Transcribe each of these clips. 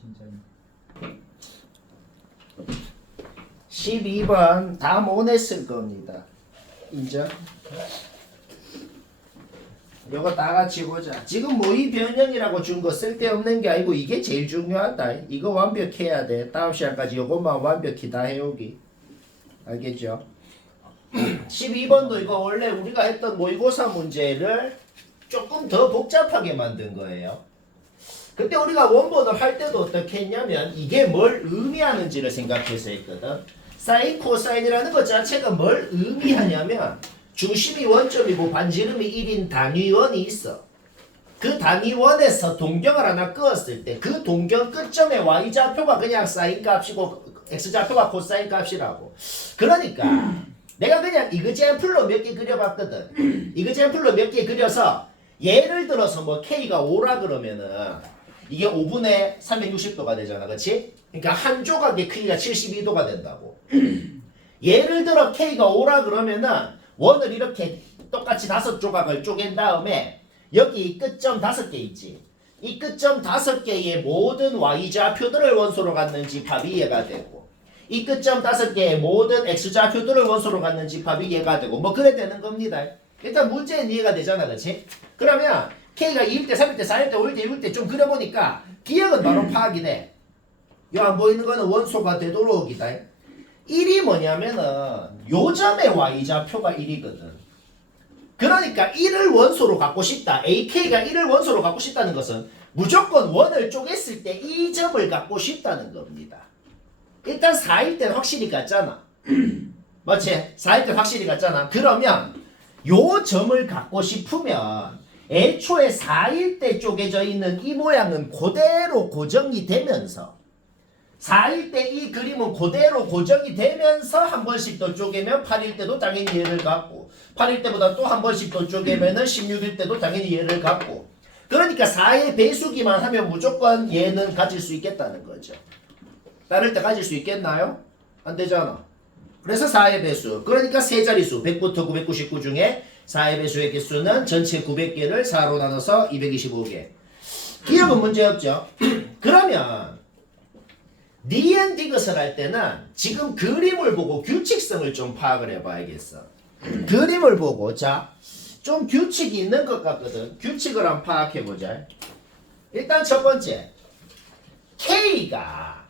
진짜. 12번 다 못했을 겁니다. 인정? 요거 다 같이 보자. 지금 모의 변형이라고 준 거 쓸데없는 게 아니고 이게 제일 중요하다. 이거 완벽해야 돼. 다음 시간까지 요것만 완벽히 다 해오기. 알겠죠? 12번도 이거 원래 우리가 했던 모의고사 문제를 조금 더 복잡하게 만든 거예요. 그때 우리가 원본을 할 때도 어떻게 했냐면 이게 뭘 의미하는지를 생각해서 했거든. 사인, 코사인이라는 것 자체가 뭘 의미하냐면 중심이 원점이고 반지름이 1인 단위원이 있어. 그 단위원에서 동경을 하나 그었을 때 그 동경 끝점의 y좌표가 그냥 사인 값이고 x좌표가 코사인 값이라고. 그러니까 내가 그냥 이그젠플로 몇 개 그려봤거든. 이그젠플로 몇 개 그려서 예를 들어서 뭐 k가 5라 그러면은 이게 5분의 360도가 되잖아. 그치? 그러니까 한 조각의 크기가 72도가 된다고. 예를 들어 k가 5라 그러면은 원을 이렇게 똑같이 5조각을 쪼갠 다음에 여기 끝점 5개 있지. 이 끝점 5개의 모든 y좌표들을 원소로 갖는 집합이 이해가 되고 이 끝점 5개의 모든 x좌표들을 원소로 갖는 집합이 이해가 되고 뭐 그래 되는 겁니다. 일단 문제는 이해가 되잖아. 그치? 그러면 k가 2일 때, 3일 때, 4일 때, 5일 때, 6일 때 좀 그려보니까 기억은 바로 파악이 돼. 요 안 보이는 거는 원소가 되도록이다. 1이 뭐냐면은 요점의 y좌표가 1이거든. 그러니까 1을 원소로 갖고 싶다. AK가 1을 원소로 갖고 싶다는 것은 무조건 원을 쪼갰을 때 이 점을 갖고 싶다는 겁니다. 일단 4일 때는 확실히 같잖아. 맞지? 4일 때 확실히 같잖아. 그러면 요 점을 갖고 싶으면 애초에 4일 때 쪼개져 있는 이 모양은 그대로 고정이 되면서 4일 때 이 그림은 그대로 고정이 되면서 한 번씩 더 쪼개면 8일 때도 당연히 얘를 갖고 8일 때보다 또 한 번씩 더 쪼개면은 16일 때도 당연히 얘를 갖고 그러니까 4의 배수기만 하면 무조건 얘는 가질 수 있겠다는 거죠. 따를 때 가질 수 있겠나요? 안 되잖아. 그래서 4의 배수. 그러니까 세 자릿수 100부터 999 중에 4의 배수의 개수는 전체 900개를 4로 나눠서 225개. 기억은 문제없죠. 그러면 니은 디귿을 할 때는 지금 그림을 보고 규칙성을 좀 파악을 해봐야겠어. 그림을 보고 자 좀 규칙이 있는 것 같거든. 규칙을 한번 파악해보자. 일단 첫 번째 K가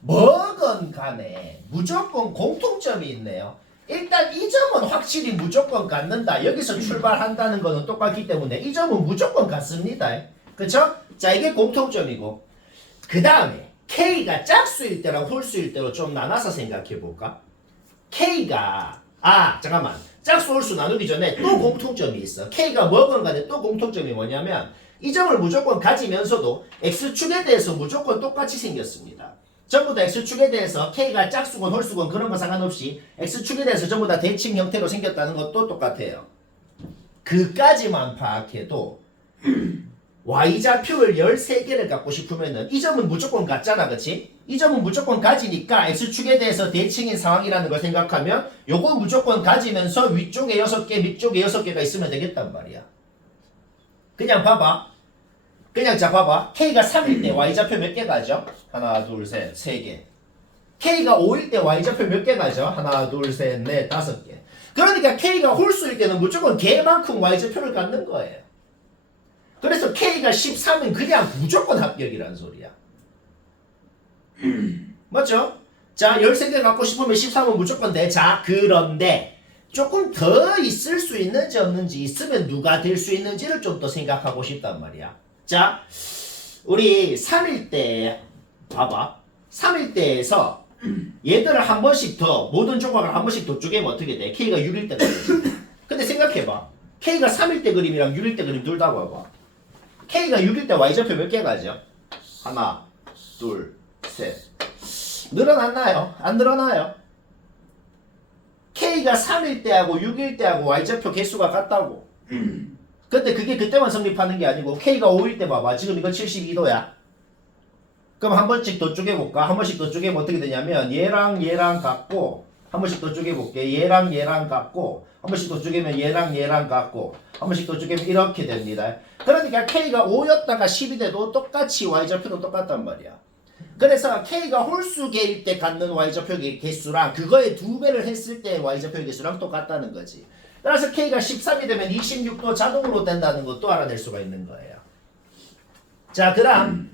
뭐건 간에 무조건 공통점이 있네요. 일단 이 점은 확실히 무조건 같는다. 여기서 출발한다는 거는 똑같기 때문에 이 점은 무조건 같습니다. 그쵸? 자 이게 공통점이고 그 다음에 K가 짝수일 때랑 홀수일 때로 좀 나눠서 생각해 볼까? K가 잠깐만 짝수 홀수 나누기 전에 또 공통점이 있어. K가 뭐건 간에 또 공통점이 뭐냐면 이 점을 무조건 가지면서도 X축에 대해서 무조건 똑같이 생겼습니다. 전부 다 X축에 대해서 K가 짝수건 홀수건 그런 거 상관없이 X축에 대해서 전부 다 대칭 형태로 생겼다는 것도 똑같아요. 그까지만 파악해도 y좌표를 13개를 갖고 싶으면은 이 점은 무조건 같잖아. 그치? 이 점은 무조건 가지니까 X축에 대해서 대칭인 상황이라는 걸 생각하면 요거 무조건 가지면서 위쪽에 6개 밑쪽에 6개가 있으면 되겠단 말이야. 그냥 봐봐. 그냥 자 봐봐. K가 3일 때 y좌표 몇 개 가죠? 하나 둘 셋 3개. K가 5일 때 y좌표 몇 개 가죠? 하나 둘 셋 넷 5개. 그러니까 K가 홀수일 때는 무조건 걔만큼 y좌표를 갖는 거예요. 그래서 K가 13은 그냥 무조건 합격이란 소리야. 맞죠? 자 13개 갖고 싶으면 13은 무조건 돼. 자 그런데 조금 더 있을 수 있는지 없는지 있으면 누가 될 수 있는지를 좀 더 생각하고 싶단 말이야. 자 우리 3일 때 봐봐. 3일 때에서 얘들을 한 번씩 더 모든 조각을 한 번씩 더 쪼개면 어떻게 돼? K가 6일 때 그림. 근데 생각해봐. K가 3일 때 그림이랑 6일 때 그림 둘 다 봐봐. K가 6일 때 y좌표 몇 개 가죠? 하나, 둘, 셋. 늘어났나요? 안 늘어나요? K가 3일 때하고 6일 때하고 y좌표 개수가 같다고. 근데 그게 그때만 성립하는 게 아니고 K가 5일 때 봐봐. 지금 이거 72도야. 그럼 한 번씩 더 쪼개볼까? 한 번씩 더 쪼개면 어떻게 되냐면 얘랑 얘랑 같고 한 번씩 더 쪼개볼게. 얘랑 얘랑 같고 한 번씩 더 쪼개면 얘랑 얘랑 같고 한 번씩 더 쪼개면 이렇게 됩니다. 그러니까 K가 5였다가 10이 돼도 똑같이 Y좌표도 똑같단 말이야. 그래서 K가 홀수계일 때 갖는 Y좌표의 개수랑 그거의 2배를 했을 때 Y좌표의 개수랑 똑같다는 거지. 따라서 K가 13이 되면 26도 자동으로 된다는 것도 알아낼 수가 있는 거예요. 자, 그 다음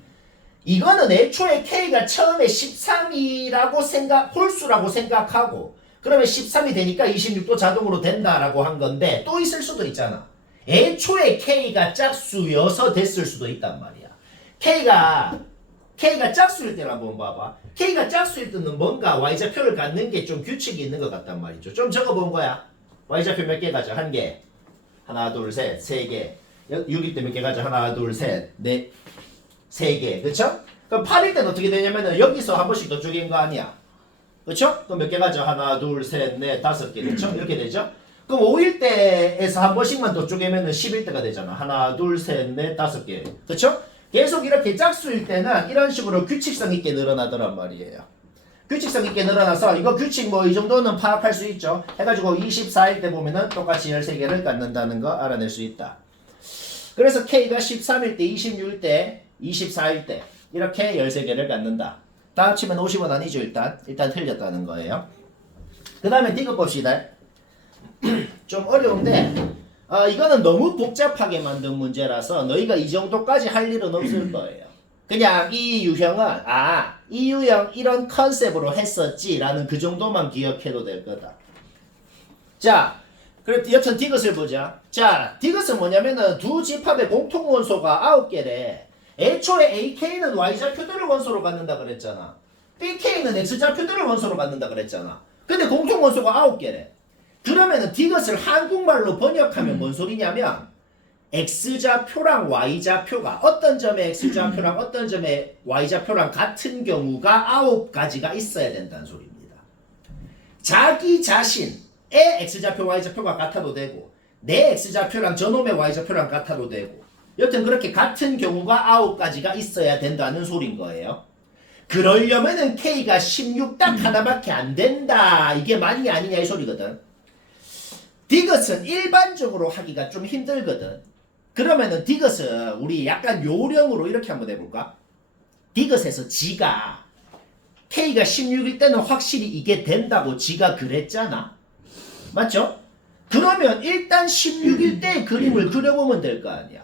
이거는 애초에 K가 처음에 13이라고 홀수라고 생각하고 그러면 13이 되니까 26도 자동으로 된다라고 한 건데 또 있을 수도 있잖아. 애초에 K가 짝수여서 됐을 수도 있단 말이야. K가 짝수일 때를 한번 봐봐. K가 짝수일 때는 뭔가 Y좌표를 갖는 게 좀 규칙이 있는 것 같단 말이죠. 좀 적어본 거야. Y좌표 몇 개 가져? 한 개. 하나, 둘, 셋, 세 개. 6일 때 몇 개 가져? 하나, 둘, 셋, 넷, 세 개. 그쵸? 그럼 8일 때는 어떻게 되냐면은 여기서 한 번씩 더 쪼갠 거 아니야. 그쵸? 그럼 몇 개 가져? 하나, 둘, 셋, 넷, 다섯 개. 그쵸? 이렇게 되죠? 그럼 5일 때에서 한 번씩만 더 쪼개면은 10일 때가 되잖아. 하나, 둘, 셋, 넷, 다섯 개. 그쵸? 계속 이렇게 짝수일 때는 이런 식으로 규칙성 있게 늘어나더란 말이에요. 규칙성 있게 늘어나서 이거 규칙 뭐 이 정도는 파악할 수 있죠. 해가지고 24일 때 보면은 똑같이 13개를 갖는다는 거 알아낼 수 있다. 그래서 K가 13일 때, 26일 때, 24일 때 이렇게 13개를 갖는다. 다 합치면 50은 아니죠. 일단 틀렸다는 거예요. 그 다음에 디귿 봅시다. 좀 어려운데 이거는 너무 복잡하게 만든 문제라서 너희가 이 정도까지 할 일은 없을 거예요. 그냥 이 유형은 이 유형 이런 컨셉으로 했었지 라는 그 정도만 기억해도 될 거다. 자, 그래 여튼 디귿을 보자. 자, 디귿은 뭐냐면은 두 집합의 공통 원소가 9개래. 애초에 AK는 Y좌표들을 원소로 갖는다 그랬잖아. BK는 X좌표들을 원소로 갖는다 그랬잖아. 근데 공통 원소가 9개래. 그러면은 디귿을 한국말로 번역하면 뭔 소리냐면 X좌표랑 Y좌표가 어떤 점에 X좌표랑 어떤 점에 Y좌표랑 같은 경우가 9가지가 있어야 된다는 소리입니다. 자기 자신의 X좌표 Y좌표가 같아도 되고 내 X좌표랑 저놈의 Y좌표랑 같아도 되고 여튼 그렇게 같은 경우가 9가지가 있어야 된다는 소린 거예요. 그러려면은 K가 16 딱 하나밖에 안 된다. 이게 맞냐 아니냐 이 소리거든. 디귿은 일반적으로 하기가 좀 힘들거든. 그러면은 디귿은 우리 약간 요령으로 이렇게 한번 해볼까? 디귿에서 지가 K가 16일 때는 확실히 이게 된다고 지가 그랬잖아. 맞죠? 그러면 일단 16일 때의 그림을 그려보면 될 거 아니야.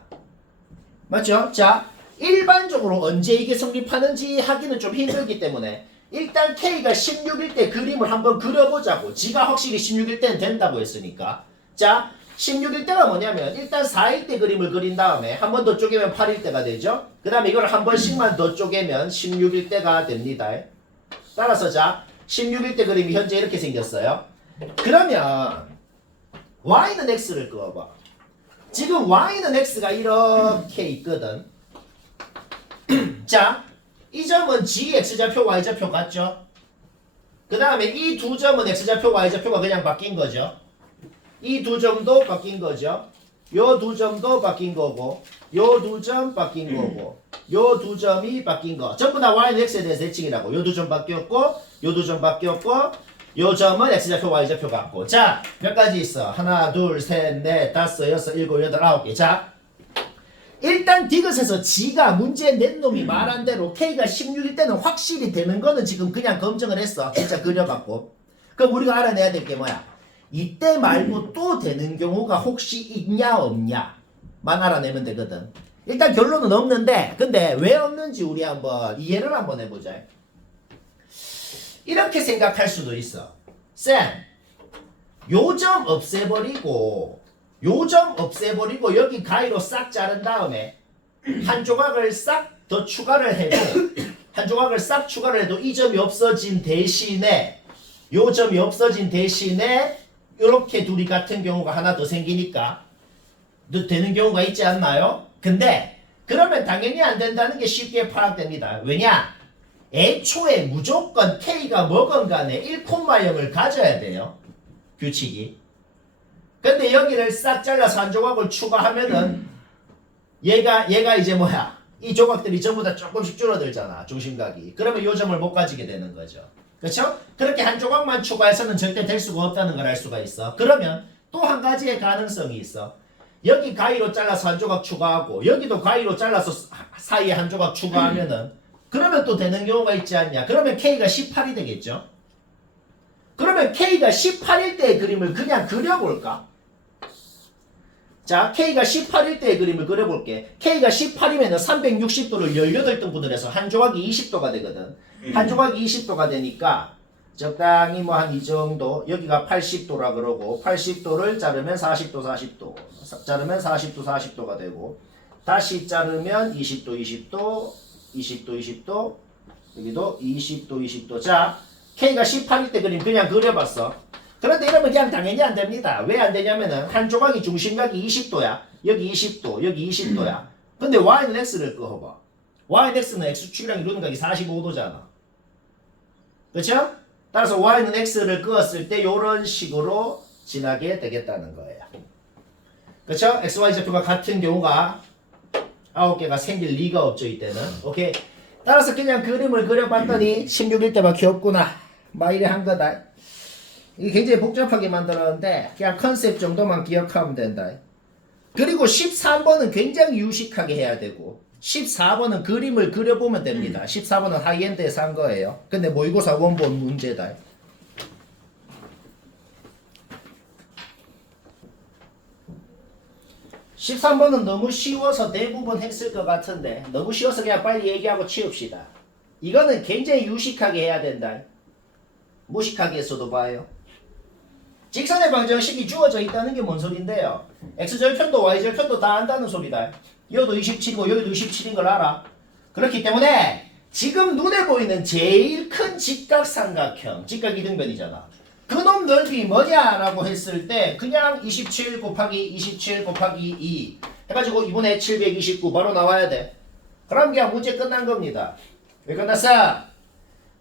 맞죠? 자, 일반적으로 언제 이게 성립하는지 하기는 좀 힘들기 때문에 일단 K가 16일 때 그림을 한번 그려보자고. 지가 확실히 16일 때는 된다고 했으니까. 자, 16일 때가 뭐냐면 일단 4일 때 그림을 그린 다음에 한 번 더 쪼개면 8일 때가 되죠. 그 다음에 이걸 한 번씩만 더 쪼개면 16일 때가 됩니다. 따라서 자, 16일 때 그림이 현재 이렇게 생겼어요. 그러면 Y는 X를 그어봐. 지금 Y는 X가 이렇게 있거든. 자, 이 점은 Gx좌표 Y좌표 같죠? 그 다음에 이 두 점은 X좌표 Y좌표가 그냥 바뀐 거죠. 이 두 점도 바뀐 거죠. 요 두 점도 바뀐 거고 요 두 점 바뀐 거고 요 두 점이 바뀐 거 전부 다 Y는 X에 대해서 대칭이라고. 요 두 점 바뀌었고 요 두 점 바뀌었고 요 점은 X좌표 Y좌표 같고. 자, 몇 가지 있어? 하나 둘 셋 넷 다섯 여섯 일곱 여덟 아홉 개. 자, 일단 디귿에서 지가 문제 낸 놈이 말한 대로 K가 16일 때는 확실히 되는 거는 지금 그냥 검증을 했어. 진짜 그려갖고. 그럼 우리가 알아내야 될 게 뭐야? 이때 말고 또 되는 경우가 혹시 있냐 없냐만 알아내면 되거든. 일단 결론은 없는데 근데 왜 없는지 우리 한번 이해를 한번 해보자. 이렇게 생각할 수도 있어. 쌤, 요 점 없애버리고 요 점 없애버리고 여기 가위로 싹 자른 다음에 한 조각을 싹 더 추가를 해도 한 조각을 싹 추가를 해도 이 점이 없어진 대신에 요 점이 없어진 대신에 이렇게 둘이 같은 경우가 하나 더 생기니까 되는 경우가 있지 않나요? 근데 그러면 당연히 안 된다는 게 쉽게 파악됩니다. 왜냐? 애초에 무조건 K가 뭐건 간에 1,0을 가져야 돼요. 규칙이. 근데 여기를 싹 잘라서 한 조각을 추가하면은 얘가 이제 뭐야? 이 조각들이 전부 다 조금씩 줄어들잖아. 중심각이. 그러면 요 점을 못 가지게 되는 거죠. 그렇죠? 그렇게 한 조각만 추가해서는 절대 될 수가 없다는 걸 알 수가 있어. 그러면 또 한 가지의 가능성이 있어. 여기 가위로 잘라서 한 조각 추가하고 여기도 가위로 잘라서 사이에 한 조각 추가하면은 그러면 또 되는 경우가 있지 않냐. 그러면 K가 18이 되겠죠. 그러면 K가 18일 때의 그림을 그냥 그려볼까? 자, K가 18일 때의 그림을 그려볼게. K가 18이면 360도를 18등분을 해서 한 조각이 20도가 되거든. 한 조각이 20도가 되니까 적당히 뭐 한 이 정도, 여기가 80도라 그러고 80도를 자르면 40도 40도 자르면 40도 40도가 되고 다시 자르면 20도 20도 20도 20도 여기도 20도 20도. 자, K가 18일 때 그림 그냥 그려봤어. 그런데 이러면 그냥 당연히 안 됩니다. 왜 안 되냐면은 한 조각이 중심각이 20도야. 여기 20도, 여기 20도야. 근데 Y는 X를 그어봐. Y는 X는 X축이랑 이루는 각이 45도잖아. 그렇죠? 따라서 Y는 X를 그었을 때 이런 식으로 지나게 되겠다는 거예요. 그렇죠? XY 좌표가 같은 경우가 9개가 생길 리가 없죠, 이때는. 오케이. 따라서 그냥 그림을 그려봤더니 16일 때밖에 없구나. 막 이래 한 거다. 이게 굉장히 복잡하게 만들었는데 그냥 컨셉 정도만 기억하면 된다. 그리고 13번은 굉장히 유식하게 해야 되고 14번은 그림을 그려보면 됩니다. 14번은 하이엔드에서 한 거예요. 근데 모의고사 원본 문제다. (13번은) 너무 쉬워서 대부분 했을 것 같은데 너무 쉬워서 그냥 빨리 얘기하고 치웁시다. 이거는 굉장히 유식하게 해야 된다. 무식하게 했어도 봐요. 직선의 방정식이 주어져 있다는 게 뭔 소린데요? x절편도 y절편도 다 안다는 소리다. 여기도 27이고 여기도 27인 걸 알아. 그렇기 때문에 지금 눈에 보이는 제일 큰 직각삼각형, 직각이등변이잖아. 그놈 넓이 뭐냐라고 했을 때 그냥 27 곱하기 27 곱하기 2 해가지고 2분의 729 바로 나와야 돼. 그럼 그냥 문제 끝난 겁니다. 왜 끝났어?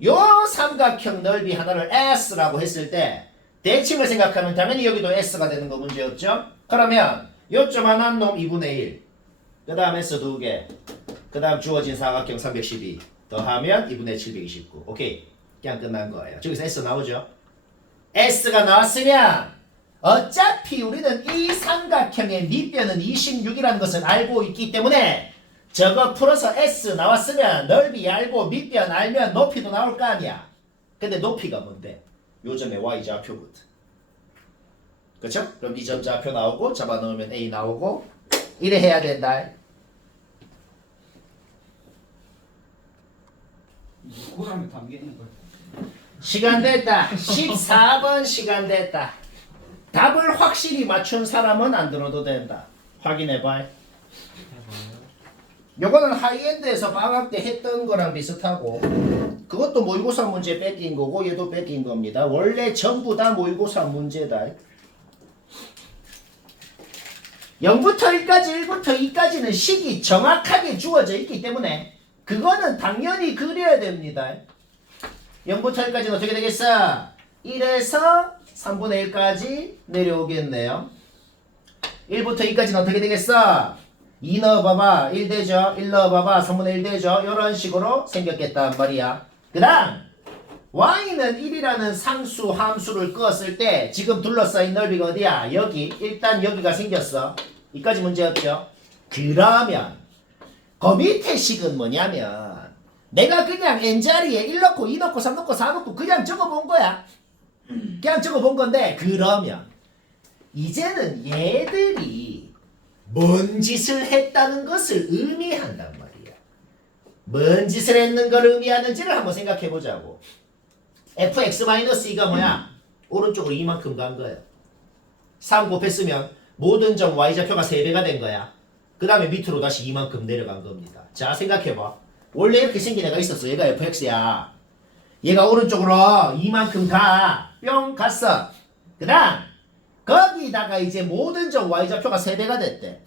요 삼각형 넓이 하나를 S라고 했을 때 대칭을 생각하면 당연히 여기도 S가 되는 거 문제 없죠? 그러면 요점만한 놈 2분의 1 그 다음 S 2개 그 다음 주어진 사각형 312 더하면 2분의 729 오케이. 그냥 끝난 거예요. 저기서 S 나오죠? S가 나왔으면 어차피 우리는 이 삼각형의 밑변은 26이라는 것을 알고 있기 때문에 저거 풀어서 S 나왔으면 넓이 알고 밑변 알면 높이도 나올 거 아니야. 근데 높이가 뭔데? 요점의 Y좌표거든. 그쵸? 그럼 이 점 좌표 나오고 잡아넣으면 A 나오고 이래 해야 된다. 고라면 담기는 거야. 시간 됐다. 14번 시간 됐다. 답을 확실히 맞춘 사람은 안 들어도 된다. 확인해봐. 요거는 하이엔드에서 방학 때 했던 거랑 비슷하고 그것도 모의고사 문제 뺏긴 거고 얘도 뺏긴 겁니다. 원래 전부 다 모의고사 문제다. 0부터 1까지 1부터 2까지는 식이 정확하게 주어져 있기 때문에 그거는 당연히 그려야 됩니다. 0부터 1까지는 어떻게 되겠어? 1에서 3분의 1까지 내려오겠네요. 1부터 2까지는 어떻게 되겠어? 2 넣어봐봐. 1 되죠? 1 넣어봐봐. 3분의 1 되죠? 이런 식으로 생겼겠단 말이야. 그 다음 y는 1이라는 상수 함수를 끄었을 때 지금 둘러싸인 넓이가 어디야? 여기. 일단 여기가 생겼어. 이까지 문제 없죠? 그러면 그 밑에 식은 뭐냐면 내가 그냥 n자리에 1 넣고 2 넣고 3 넣고 4 넣고 그냥 적어본 거야. 그냥 적어본 건데 그러면 이제는 얘들이 뭔 짓을 했다는 것을 의미한단 말이야. 뭔 짓을 했는 걸 의미하는지를 한번 생각해 보자고. fx-2가 뭐야? 오른쪽으로 이만큼 간 거야. 3 곱했으면 모든 점 y좌표가 3배가 된 거야. 그 다음에 밑으로 다시 이만큼 내려간 겁니다. 자, 생각해봐. 원래 이렇게 생긴 애가 있었어. 얘가 fx야. 얘가 오른쪽으로 이만큼 가. 뿅 갔어. 그 다음 거기다가 이제 모든 점 y좌표가 3배가 됐대.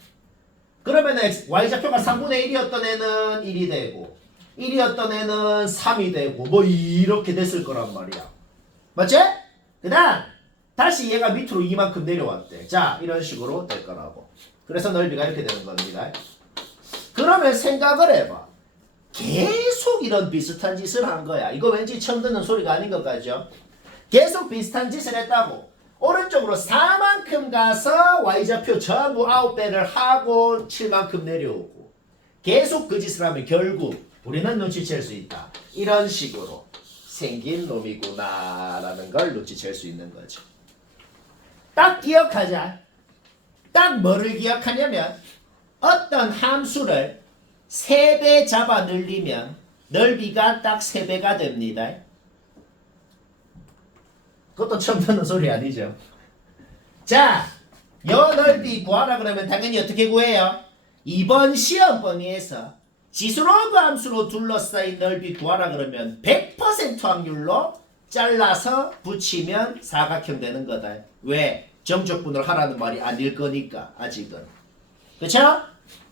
그러면은 y좌표가 3분의 1이었던 애는 1이 되고 1이었던 애는 3이 되고 뭐 이렇게 됐을 거란 말이야. 맞지? 그 다음 다시 얘가 밑으로 이만큼 내려왔대. 자, 이런 식으로 될 거라고. 그래서 넓이가 이렇게 되는 겁니다. 그러면 생각을 해봐. 계속 계속 이런 비슷한 짓을 한 거야. 이거 왠지 처음 듣는 소리가 아닌 것 같죠? 계속 비슷한 짓을 했다고. 오른쪽으로 4만큼 가서 y좌표 전부 9배를 하고 7만큼 내려오고 계속 그 짓을 하면 결국 우리는 눈치챌 수 있다. 이런 식으로 생긴 놈이구나 라는 걸 눈치챌 수 있는 거죠. 딱 기억하자. 딱 뭐를 기억하냐면 어떤 함수를 3배 잡아 늘리면 넓이가 딱 3배가 됩니다. 그것도 처음 듣는 소리 아니죠. 자, 요 넓이 구하라 그러면 당연히 어떻게 구해요? 이번 시험 범위에서 지수로그 함수로 둘러싸인 넓이 구하라 그러면 100% 확률로 잘라서 붙이면 사각형 되는 거다. 왜? 정적분을 하라는 말이 아닐 거니까 아직은. 그쵸?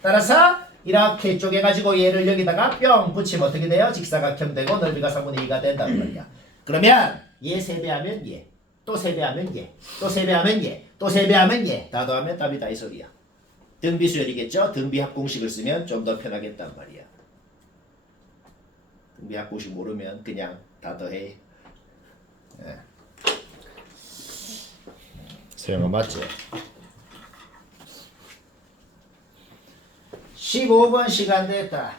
따라서 이렇게 쪼개가지고 얘를 여기다가 뿅 붙이면 어떻게 돼요? 직사각형 되고 넓이가 3분의 2가 된단 말이야. 그러면 얘 3배하면 얘, 또 3배하면 얘, 또 3배하면 얘, 또 3배하면 얘, 다 더하면 답이다 이 소리야. 등비수열이겠죠? 등비합공식을 쓰면 좀 더 편하겠단 말이야. 등비합공식 모르면 그냥 다 더해. 네. 소영아 맞지? 15번 시간 됐다.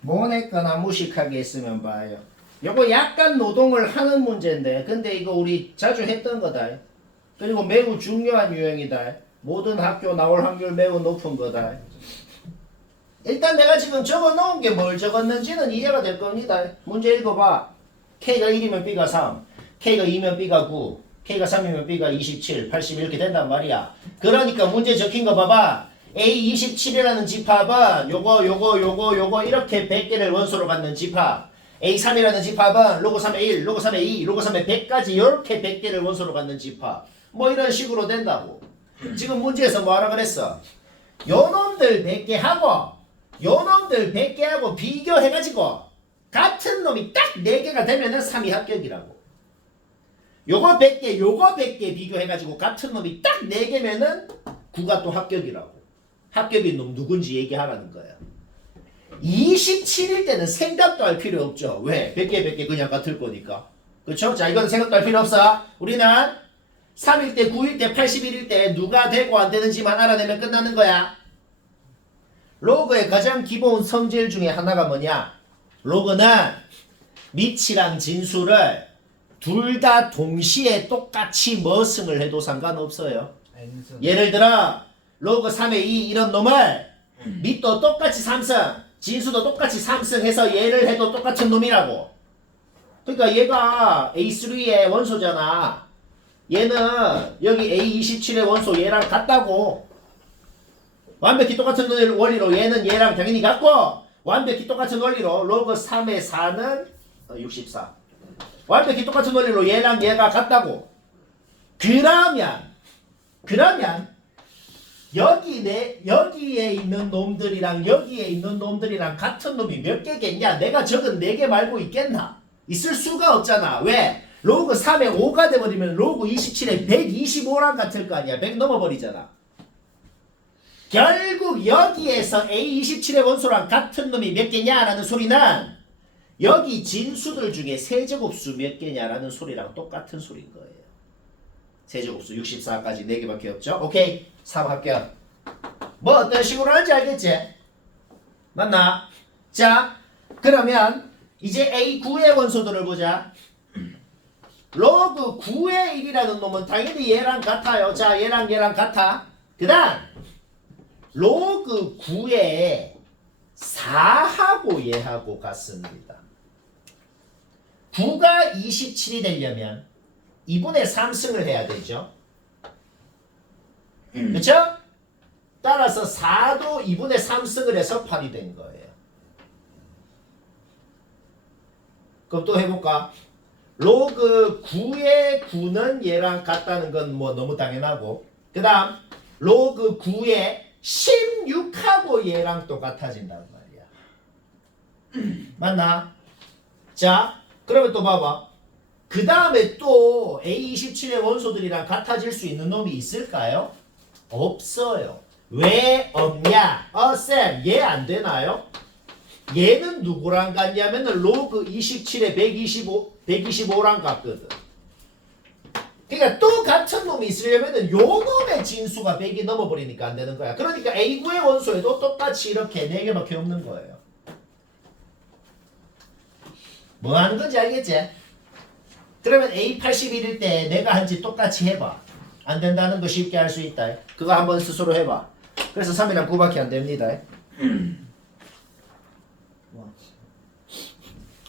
모내거나 무식하게 있으면 봐요. 요거 약간 노동을 하는 문제인데 근데 이거 우리 자주 했던 거다. 그리고 매우 중요한 유형이다. 모든 학교 나올 확률 매우 높은 거다. 일단 내가 지금 적어 놓은 게 뭘 적었는지는 이해가 될 겁니다. 문제 읽어봐. K가 1이면 B가 3, K가 2면 B가 9, K가 3이면 B가 27, 80 이렇게 된단 말이야. 그러니까 문제 적힌 거 봐봐. A27이라는 집합은 요거 이렇게 100개를 원소로 갖는 집합. A3이라는 집합은 로그 3의 1, 로그 3의 2, 로그 3의 100까지 이렇게 100개를 원소로 갖는 집합. 뭐 이런 식으로 된다고. 지금 문제에서 뭐하라 그랬어? 요 놈들 100개 하고 요 놈들 100개 하고 비교해가지고 같은 놈이 딱 4개가 되면은 3이 합격이라고. 요거 100개 요거 100개 비교해가지고 같은 놈이 딱 4개면은 9가 또 합격이라고. 합격인 놈 누군지 얘기하라는 거야. 27일 때는 생각도 할 필요 없죠. 왜? 100개 그냥 같을 거니까. 그쵸? 자, 이건 생각도 할 필요 없어. 우리는 3일 때, 9일 때, 81일 때 누가 되고 안 되는지만 알아내면 끝나는 거야. 로그의 가장 기본 성질 중에 하나가 뭐냐? 로그는 미치랑 진수를 둘 다 동시에 똑같이 머승을 해도 상관없어요. 예를 들어 로그 3의 2 이런 놈을 밑도 똑같이 3승 진수도 똑같이 3승 해서 얘를 해도 똑같은 놈이라고. 그러니까 얘가 A3의 원소잖아. 얘는 여기 A27의 원소 얘랑 같다고. 완벽히 똑같은 원리로 얘는 얘랑 당연히 같고 완벽히 똑같은 원리로 로그 3의 4는 64. 완벽히 똑같은 원리로 얘랑 얘가 같다고. 그러면 여기에 있는 놈들이랑 여기에 있는 놈들이랑 같은 놈이 몇 개겠냐? 내가 적은 4개 말고 있겠나? 있을 수가 없잖아. 왜? 로그 3에 5가 돼버리면 로그 27에 125랑 같을 거 아니야. 100 넘어버리잖아. 결국 여기에서 A27의 원소랑 같은 놈이 몇 개냐라는 소리는 여기 진수들 중에 세제곱수 몇 개냐라는 소리랑 똑같은 소리인 거예요. 세제곱수 64까지 4개밖에 없죠. 오케이. 3 합격. 뭐 어떤 식으로 하는지 알겠지? 맞나? 자, 그러면 이제 A9의 원소들을 보자. 로그 9의 1이라는 놈은 당연히 얘랑 같아요. 자, 얘랑 같아. 그 다음 로그 9의 4하고 얘하고 같습니다. 9가 27이 되려면 2분의 3승을 해야 되죠. 그쵸? 따라서 4도 2분의 3승을 해서 8이 된 거예요. 그럼 또 해볼까? 로그 9의 9는 얘랑 같다는 건 뭐 너무 당연하고 그 다음 로그 9의 16하고 얘랑 똑같아진단 말이야. 맞나? 자, 그러면 또 봐봐. 그 다음에 또 A27의 원소들이랑 같아질 수 있는 놈이 있을까요? 없어요. 왜 없냐? 쌤, 얘 안 되나요? 얘는 누구랑 같냐면은 로그 27에 125랑 같거든. 그러니까 또 같은 놈이 있으려면은 요 놈의 진수가 100이 넘어버리니까 안 되는 거야. 그러니까 A9의 원소에도 똑같이 이렇게 4개밖에 없는 거예요. 뭐 하는 건지 알겠지? 그러면 A81일 때 내가 한지 똑같이 해봐. 안 된다는 거 쉽게 알 수 있다. 그거 한번 스스로 해봐. 그래서 3이랑 9밖에 안 됩니다.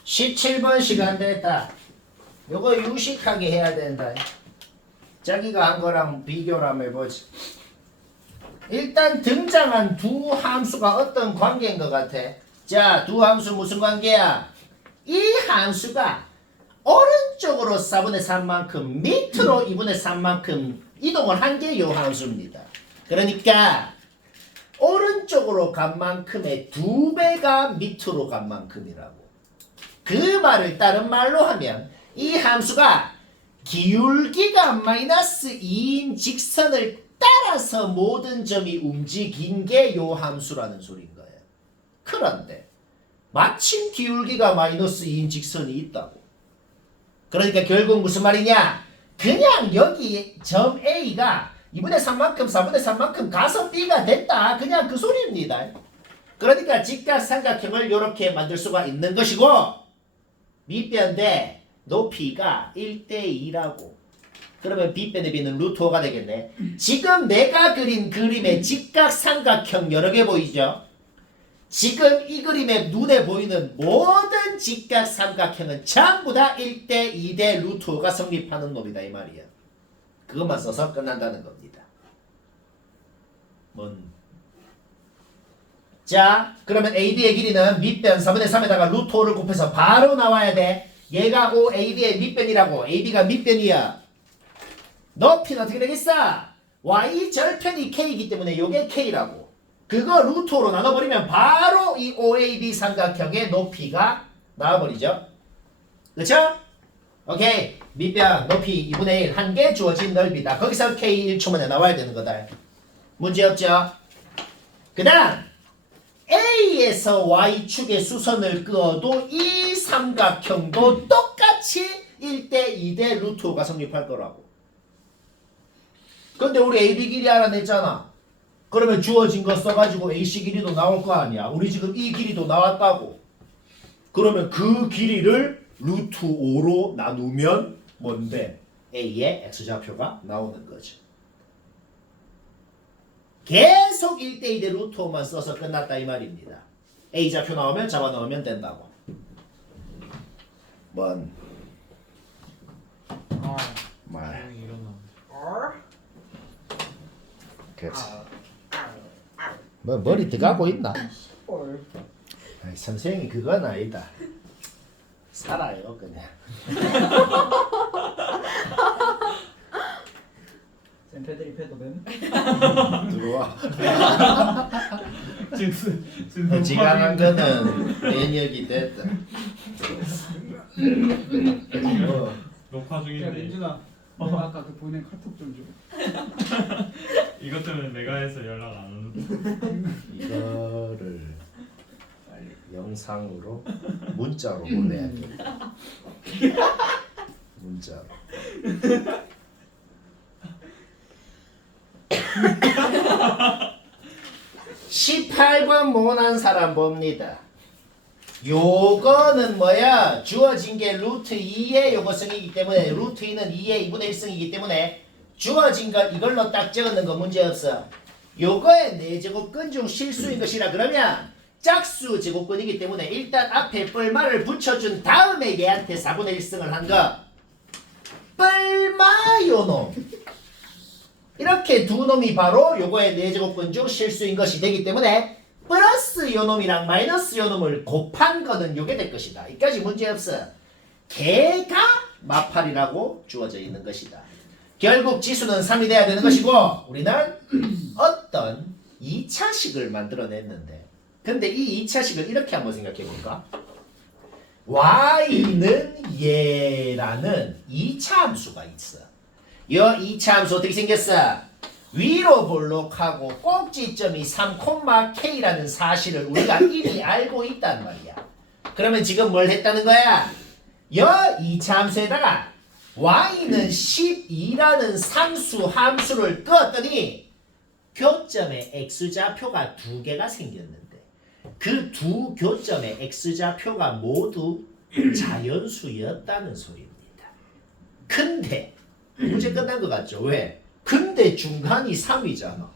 17번 시간 됐다. 요거 유식하게 해야 된다. 자기가 한 거랑 비교를 한번 해보지. 일단 등장한 두 함수가 어떤 관계인 것 같아? 자, 두 함수 무슨 관계야? 이 함수가 오른쪽으로 4분의 3만큼 밑으로 2분의 3만큼 이동을 한 게 요 함수입니다. 그러니까 오른쪽으로 간 만큼의 2배가 밑으로 간 만큼이라고. 그 말을 다른 말로 하면 이 함수가 기울기가 마이너스 2인 직선을 따라서 모든 점이 움직인 게 요 함수라는 소리인 거예요. 그런데 마침 기울기가 마이너스 2인 직선이 있다고. 그러니까 결국 무슨 말이냐? 그냥 여기 점 A가 2분의 3만큼 4분의 3만큼 가서 B가 됐다. 그냥 그 소리입니다. 그러니까 직각삼각형을 이렇게 만들 수가 있는 것이고 밑변대 높이가 1대2라고. 그러면 B 빼기 B는 루트 5가 되겠네. 지금 내가 그린 그림의 직각삼각형 여러 개 보이죠? 지금 이 그림에 눈에 보이는 모든 직각삼각형은 전부 다 1대2대 루트 5가 성립하는 놈이다 이 말이야. 그것만 써서 끝난다는 겁니다. 자, 그러면 AB의 길이는 밑변 4분의 3에다가 루트 5를 곱해서 바로 나와야 돼. 얘가 O, AB의 밑변이라고. AB가 밑변이야. 높이는 어떻게 되겠어? Y 절편이 K이기 때문에 요게 K라고. 그거 루트 5로 나눠버리면 바로 이 OAB 삼각형의 높이가 나와버리죠. 그쵸? 오케이. 밑변 높이 2분의 1 한 개 주어진 넓이다. 거기서 K 1초 만에 나와야 되는 거다. 문제 없죠? 그 다음 A에서 Y축의 수선을 그어도 이 삼각형도 똑같이 1대2대 루트 5가 성립할 거라고. 근데 우리 AB 길이 알아냈잖아. 그러면 주어진 거 써가지고 AC 길이도 나올 거 아니야. 우리 지금 이 길이도 나왔다고. 그러면 그 길이를 루트 5로 나누면 뭔데? A의 X좌표가 나오는 거죠. 계속 1대2대 루트 5만 써서 끝났다 이 말입니다. A좌표 나오면 잡아 넣으면 된다고. 뭔 말. 그렇지. 뭐 머리 들어가고 있나? 아이, 선생이 그건 아니다. 살아요 그냥. 쌤패들이 패도 됨? 들어와. 지금 어지간한 거는 면역이 됐다. 녹화 야 중인데 민준아 내가 아까 그 보낸 카톡 좀 줘. 이것 때문에 내가 해서 연락 안 오는. 이거를 빨리 영상으로 문자로 보내야 돼. 문자로. 18번 모난 사람 봅니다. 요거는 뭐야? 주어진 게 루트 2의 요거성이기 때문에 루트 2는 2의 2분의 1승이기 때문에 주어진 거 이걸로 딱 적었는 거 문제없어. 요거의 4제곱근 중 실수인 것이라 그러면 짝수 제곱근이기 때문에 일단 앞에 뿔마를 붙여준 다음에 얘한테 4분의 1승을 한 거. 뿔마 요놈. 이렇게 두 놈이 바로 요거의 4제곱근 중 실수인 것이 되기 때문에 플러스 요놈이랑 마이너스 요놈을 곱한 거는 요게 될 것이다. 이까지 문제없어. 걔가 마팔이라고 주어져 있는 것이다. 결국 지수는 3이 돼야 되는 것이고 우리는 어떤 2차식을 만들어냈는데 근데 이 2차식을 이렇게 한번 생각해 볼까? y는 얘라는 2차 함수가 있어. 이 2차 함수 어떻게 생겼어? 위로 볼록하고 꼭지점이 3,K라는 사실을 우리가 이미 알고 있단 말이야. 그러면 지금 뭘 했다는 거야? 이차 함수에다가 y는 12라는 상수 함수를 끄었더니 교점의 x좌표가 두 개가 생겼는데 그 두 교점의 x좌표가 모두 자연수였다는 소리입니다. 근데 문제 끝난 것 같죠? 왜? 근데 중간이 3이잖아.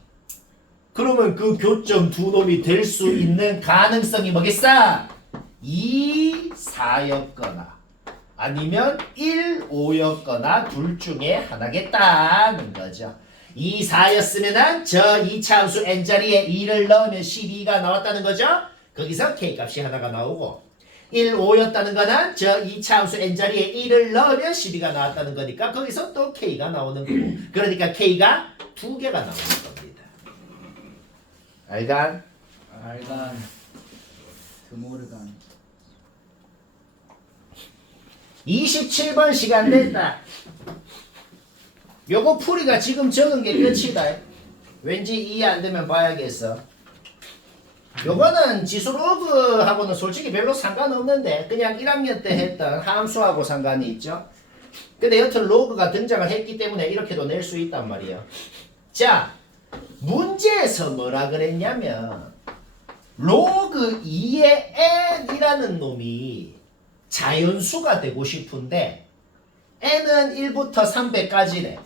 그러면 그 교점 두 놈이 될 수 있는 가능성이 뭐겠어? 2, 4였거나 아니면 1, 5였거나 둘 중에 하나겠다는 거죠. 2, 4였으면은 저 2차 함수 n자리에 2를 넣으면 12가 나왔다는 거죠. 거기서 k값이 하나가 나오고 1, 5였다는 거는 저 2차 함수 n자리에 1을 넣으면 12가 나왔다는 거니까 거기서 또 k가 나오는 거고 그러니까 k가 두 개가 나오는 겁니다. 알간? 알간 드모르간 27번 시간 됐다. 요거 풀이가 지금 적은 게 끝이다. 왠지 이해 안 되면 봐야겠어. 요거는 지수 로그하고는 솔직히 별로 상관없는데 그냥 1학년 때 했던 함수하고 상관이 있죠. 근데 여튼 로그가 등장을 했기 때문에 이렇게도 낼 수 있단 말이에요. 자, 문제에서 뭐라 그랬냐면 로그 2의 n이라는 놈이 자연수가 되고 싶은데 n은 1부터 300까지래.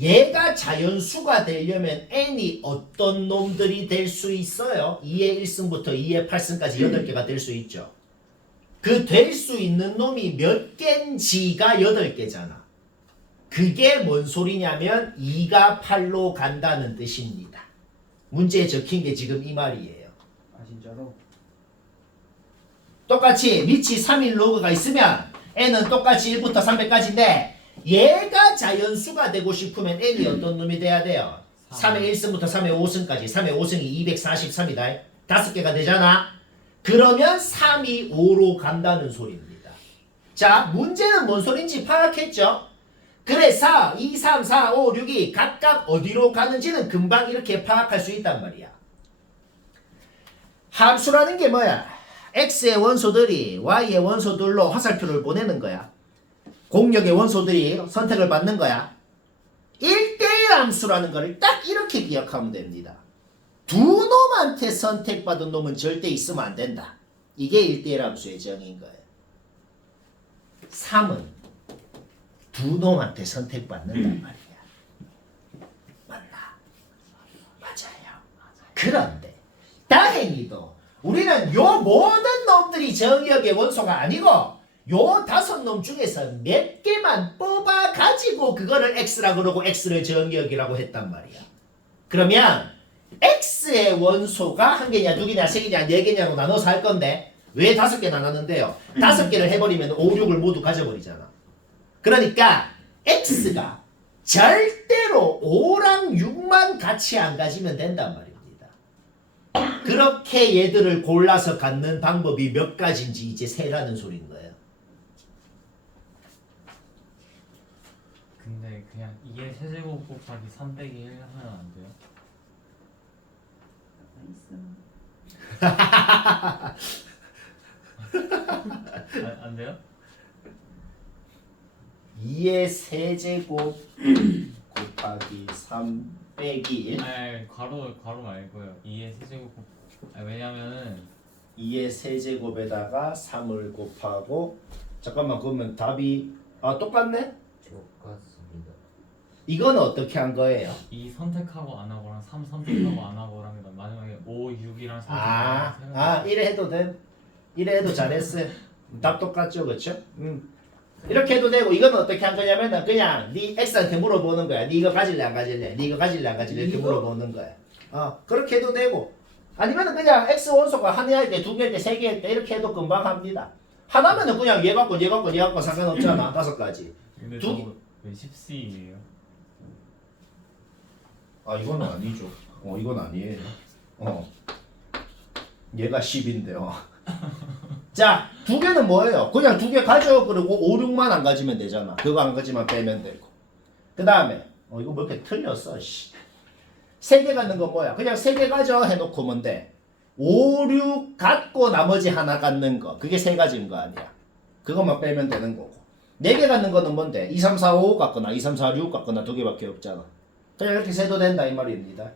얘가 자연수가 되려면 n이 어떤 놈들이 될 수 있어요? 2의 1승부터 2의 8승까지 8개가 될 수 있죠. 그 될 수 있는 놈이 몇 개인지가 8개잖아. 그게 뭔 소리냐면 2가 8로 간다는 뜻입니다. 문제에 적힌 게 지금 이 말이에요. 아 진짜로? 똑같이 밑이 3인 로그가 있으면 n은 똑같이 1부터 300까지인데 얘가 자연수가 되고 싶으면 n이 어떤 놈이 돼야 돼요? 3의 1승부터 3의 5승까지 3의 5승이 243이다. 5개가 되잖아. 그러면 3이 5로 간다는 소리입니다. 자, 문제는 뭔 소린지 파악했죠? 그래서 2, 3, 4, 5, 6이 각각 어디로 가는지는 금방 이렇게 파악할 수 있단 말이야. 함수라는 게 뭐야? x의 원소들이 y의 원소들로 화살표를 보내는 거야. 공역의 원소들이 선택을 받는 거야. 1대1 함수라는 거를 딱 이렇게 기억하면 됩니다. 두 놈한테 선택받은 놈은 절대 있으면 안 된다. 이게 1대1 함수의 정의인 거예요. 3은 두 놈한테 선택받는단 말이야. 맞나? 맞아요. 그런데 다행히도 우리는 요 모든 놈들이 정의역의 원소가 아니고 요 5놈 중에서 몇 개만 뽑아 가지고 그거를 x라 그러고 x를 정의역이라고 했단 말이야. 그러면 x의 원소가 한 개냐 두 개냐 세 개냐 네 개냐로 나눠서 할 건데 왜 5개 나눴는데요? 5개를 해버리면 5, 6을 모두 가져버리잖아. 그러니까 x가 절대로 5랑 6만 같이 안 가지면 된단 말입니다. 그렇게 얘들을 골라서 갖는 방법이 몇 가지인지 이제 세라는 소리인 거예요. 근데 그냥 2의 세제곱 곱하기 3 빼기 1 하면 안 돼요? 안 돼요? 2의 세제곱 곱하기 3 빼기 1 아니 괄호 말고요. 2의 세제곱 왜냐면은 2의 세제곱에다가 3을 곱하고 잠깐만 그러면 답이 똑같네? 똑같습니다. 이건 어떻게 한 거예요? 2 선택하고 안 하고랑 3 선택하고 안 하고랑 그다음 마지막에 5, 6이랑 선택하고 이래 해도 돼. 이래 해도 잘했어. 답 똑같죠, 그렇죠? 이렇게 해도 되고 이건 어떻게 한 거냐면은 그냥 네 x한테 물어보는 거야. 네 이거 가질래 안 가질래? 네 이거 가질래 안 가질래? 이렇게 물어보는 거야. 그렇게 해도 되고 아니면은 그냥 x 원소가 하나 할 때, 두 개 할 때, 세 개 할 때 이렇게 해도 금방 합니다. 하나면은 그냥 얘 갖고 얘 갖고 얘 갖고 상관없잖아. 5가지. 근데 두 개. 저거 왜 10C예요? 이건 아니죠. 이건 아니에요. 얘가 10인데요. 자, 두 개는 뭐예요? 그냥 두 개 가져. 그리고 5, 6만 안 가지면 되잖아. 그거 안 가지면 빼면 되고. 그 다음에 이거 뭐 이렇게 틀렸어. 씨. 세 개 갖는 건 뭐야? 그냥 세 개 가져 해놓고 뭔데? 5, 6 갖고 나머지 하나 갖는 거. 그게 세 가지인 거 아니야. 그것만 빼면 되는 거고. 네 개 갖는 거는 뭔데? 2, 3, 4, 5 갖거나 2, 3, 4, 6 갖거나 두 개밖에 없잖아. 그냥 이렇게 세도 된다 이 말입니다.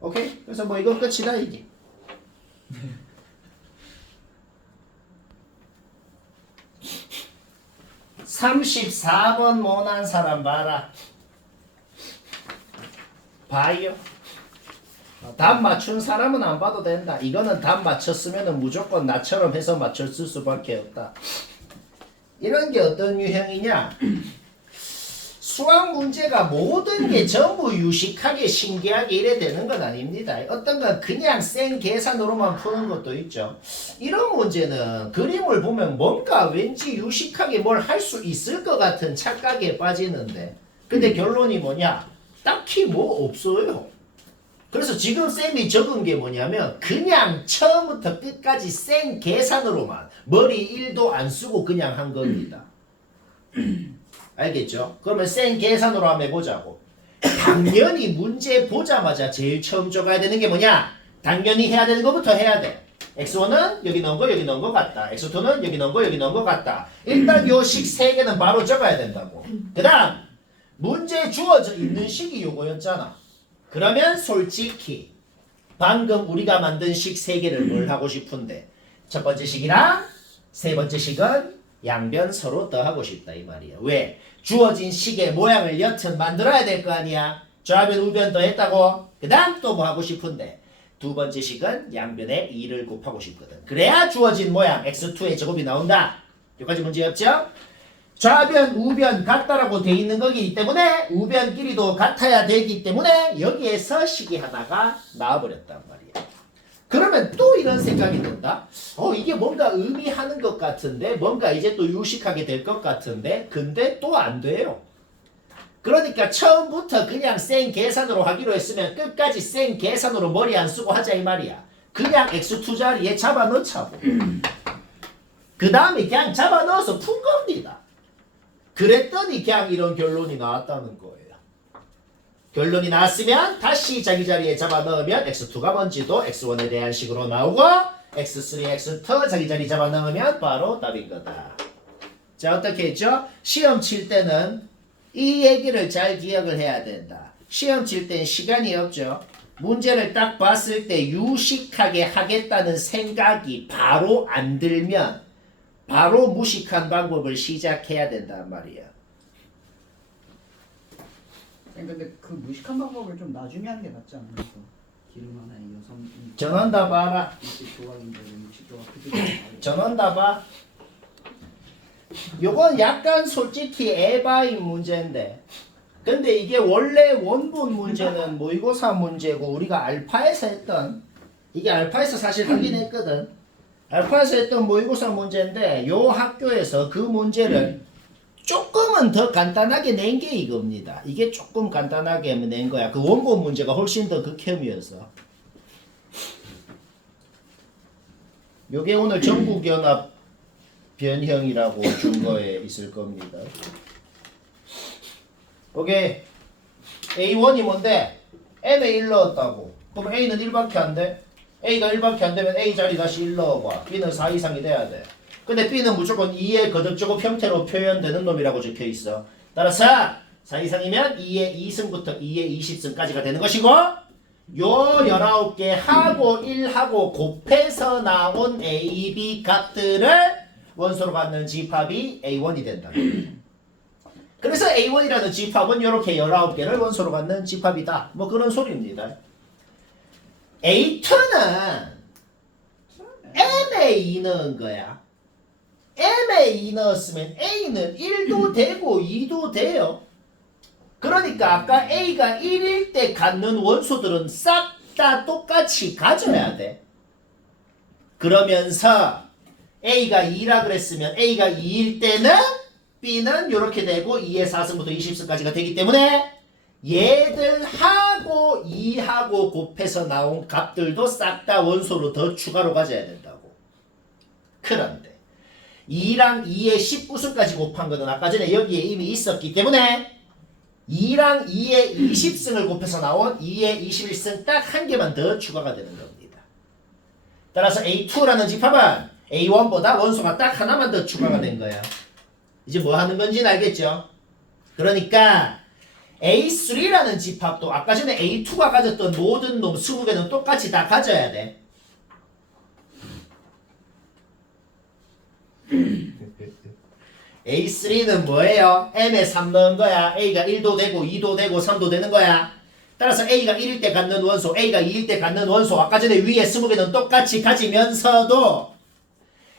오케이? 그래서 뭐 이건 끝이다 이게. 34번 못난 사람 봐라. 봐요. 답 맞춘 사람은 안 봐도 된다. 이거는 답 맞췄으면 무조건 나처럼 해서 맞췄을 수밖에 없다. 이런 게 어떤 유형이냐? 수학 문제가 모든 게 전부 유식하게 신기하게 이래 되는 건 아닙니다. 어떤 건 그냥 생 계산으로만 푸는 것도 있죠. 이런 문제는 그림을 보면 뭔가 왠지 유식하게 뭘 할 수 있을 것 같은 착각에 빠지는데, 근데 결론이 뭐냐? 딱히 뭐 없어요. 그래서 지금 쌤이 적은 게 뭐냐면 그냥 처음부터 끝까지 생 계산으로만 머리 1도 안 쓰고 그냥 한 겁니다. 알겠죠? 그러면 생 계산으로 한번 해보자고. 당연히 문제 보자마자 제일 처음 적어야 되는 게 뭐냐? 당연히 해야 되는 것부터 해야 돼. x1은 여기 넣은 거 여기 넣은 거 같다. x2는 여기 넣은 거 여기 넣은 거 같다. 일단 요 식 3개는 바로 적어야 된다고. 그 다음 문제에 주어져 있는 식이 요거였잖아. 그러면 솔직히 방금 우리가 만든 식 3개를 뭘 하고 싶은데, 첫 번째 식이랑 세 번째 식은 양변 서로 더하고 싶다 이 말이야. 왜? 주어진 식의 모양을 여튼 만들어야 될 거 아니야. 좌변 우변 더했다고. 그 다음 또 뭐 하고 싶은데, 두 번째 식은 양변에 2를 곱하고 싶거든. 그래야 주어진 모양 x2의 제곱이 나온다. 여기까지 문제 없죠? 좌변 우변 같다라고 돼 있는 거기 때문에 우변 길이도 같아야 되기 때문에 여기에서 식이 하나가 나와버렸단 말이야. 그러면 또 이런 생각이 든다. 이게 뭔가 의미하는 것 같은데, 뭔가 이제 또 유식하게 될 것 같은데, 근데 또 안 돼요. 그러니까 처음부터 그냥 생 계산으로 하기로 했으면 끝까지 생 계산으로 머리 안 쓰고 하자 이 말이야. 그냥 x2 자리에 잡아 넣자고. 그 다음에 그냥 잡아 넣어서 푼 겁니다. 그랬더니 그냥 이런 결론이 나왔다는 거예요. 결론이 나왔으면 다시 자기 자리에 잡아 넣으면 x2가 뭔지도 x1에 대한 식으로 나오고, x3, x2 자기 자리 잡아 넣으면 바로 답인 거다. 자, 어떻게 했죠? 시험 칠 때는 이 얘기를 잘 기억을 해야 된다. 시험 칠 땐 시간이 없죠. 문제를 딱 봤을 때 유식하게 하겠다는 생각이 바로 안 들면 바로 무식한 방법을 시작해야 된단 말이야. 근데 그 무식한 방법을 좀 나중에 하는 게 낫지 않나요? 기름 하나에 여성 전원다 봐라. 60조각인데 60조각 전원다 봐. 요건 약간 솔직히 에바인 문제인데, 근데 이게 원래 원본 문제는 모의고사 문제고 우리가 알파에서 했던, 이게 알파에서 사실 하긴 했거든. 알파에서 했던 모의고사 문제인데 요 학교에서 그 문제를 조금은 더 간단하게 낸 게 이겁니다. 이게 조금 간단하게 낸 거야. 그 원본 문제가 훨씬 더 극혐이어서. 요게 오늘 전국연합 변형이라고 준 거에 있을 겁니다. 오케이. A1이 뭔데? M에 1 넣었다고. 그럼 A는 1밖에 안 돼? A가 1밖에 안 되면 A 자리 다시 1 넣어봐. B는 4 이상이 돼야 돼. 근데 B는 무조건 2의 거듭제곱 형태로 표현되는 놈이라고 적혀 있어. 따라서 4 이상이면 2의 2승부터 2의 20승까지가 되는 것이고, 요 19개 하고 1하고 곱해서 나온 A, B 값들을 원소로 갖는 집합이 A1이 된다. 그래서 A1이라는 집합은 이렇게 19개를 원소로 갖는 집합이다. 뭐 그런 소리입니다. A2는 M에 2 넣은 거야. M에 2 넣었으면 A는 1도 되고 2도 돼요. 그러니까 아까 A가 1일 때 갖는 원소들은 싹 다 똑같이 가져야 돼. 그러면서 A가 2라 그랬으면 A가 2일 때는 B는 이렇게 되고 2의 4승부터 20승까지가 되기 때문에 얘들하고 2하고 곱해서 나온 값들도 싹 다 원소로 더 추가로 가져야 된다고. 그런데 2랑 2의 19승까지 곱한 거는 아까 전에 여기에 이미 있었기 때문에 2랑 2의 20승을 곱해서 나온 2의 21승 딱 한 개만 더 추가가 되는 겁니다. 따라서 A2라는 집합은 A1보다 원소가 딱 하나만 더 추가가 된 거야. 이제 뭐 하는 건지는 알겠죠? 그러니까 A3라는 집합도 아까 전에 A2가 가졌던 모든 놈 20개는 똑같이 다 가져야 돼. A3는 뭐예요? M에 3 넣은 거야. A가 1도 되고 2도 되고 3도 되는 거야. 따라서 A가 1일 때 갖는 원소, A가 2일 때 갖는 원소 아까 전에 위에 20개는 똑같이 가지면서도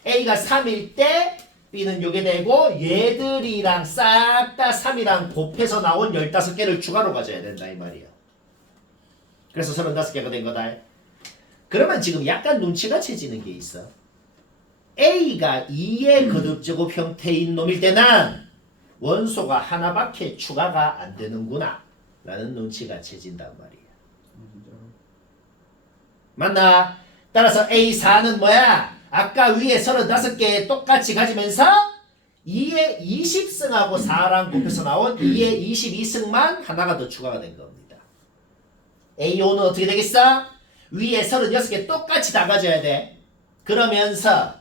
A가 3일 때 B는 요게 되고 얘들이랑 싹 다 3이랑 곱해서 나온 15개를 추가로 가져야 된다 이 말이야. 그래서 35개가 된 거다. 그러면 지금 약간 눈치가 채지는 게 있어. A가 2의 거듭제곱 형태인 놈일 때는 원소가 하나밖에 추가가 안 되는구나 라는 눈치가 채진단 말이야. 맞나? 따라서 A4는 뭐야? 아까 위에 35개 똑같이 가지면서 2의 20승하고 4랑 곱해서 나온 2의 22승만 하나가 더 추가가 된 겁니다. A5는 어떻게 되겠어? 위에 36개 똑같이 다 가져야 돼. 그러면서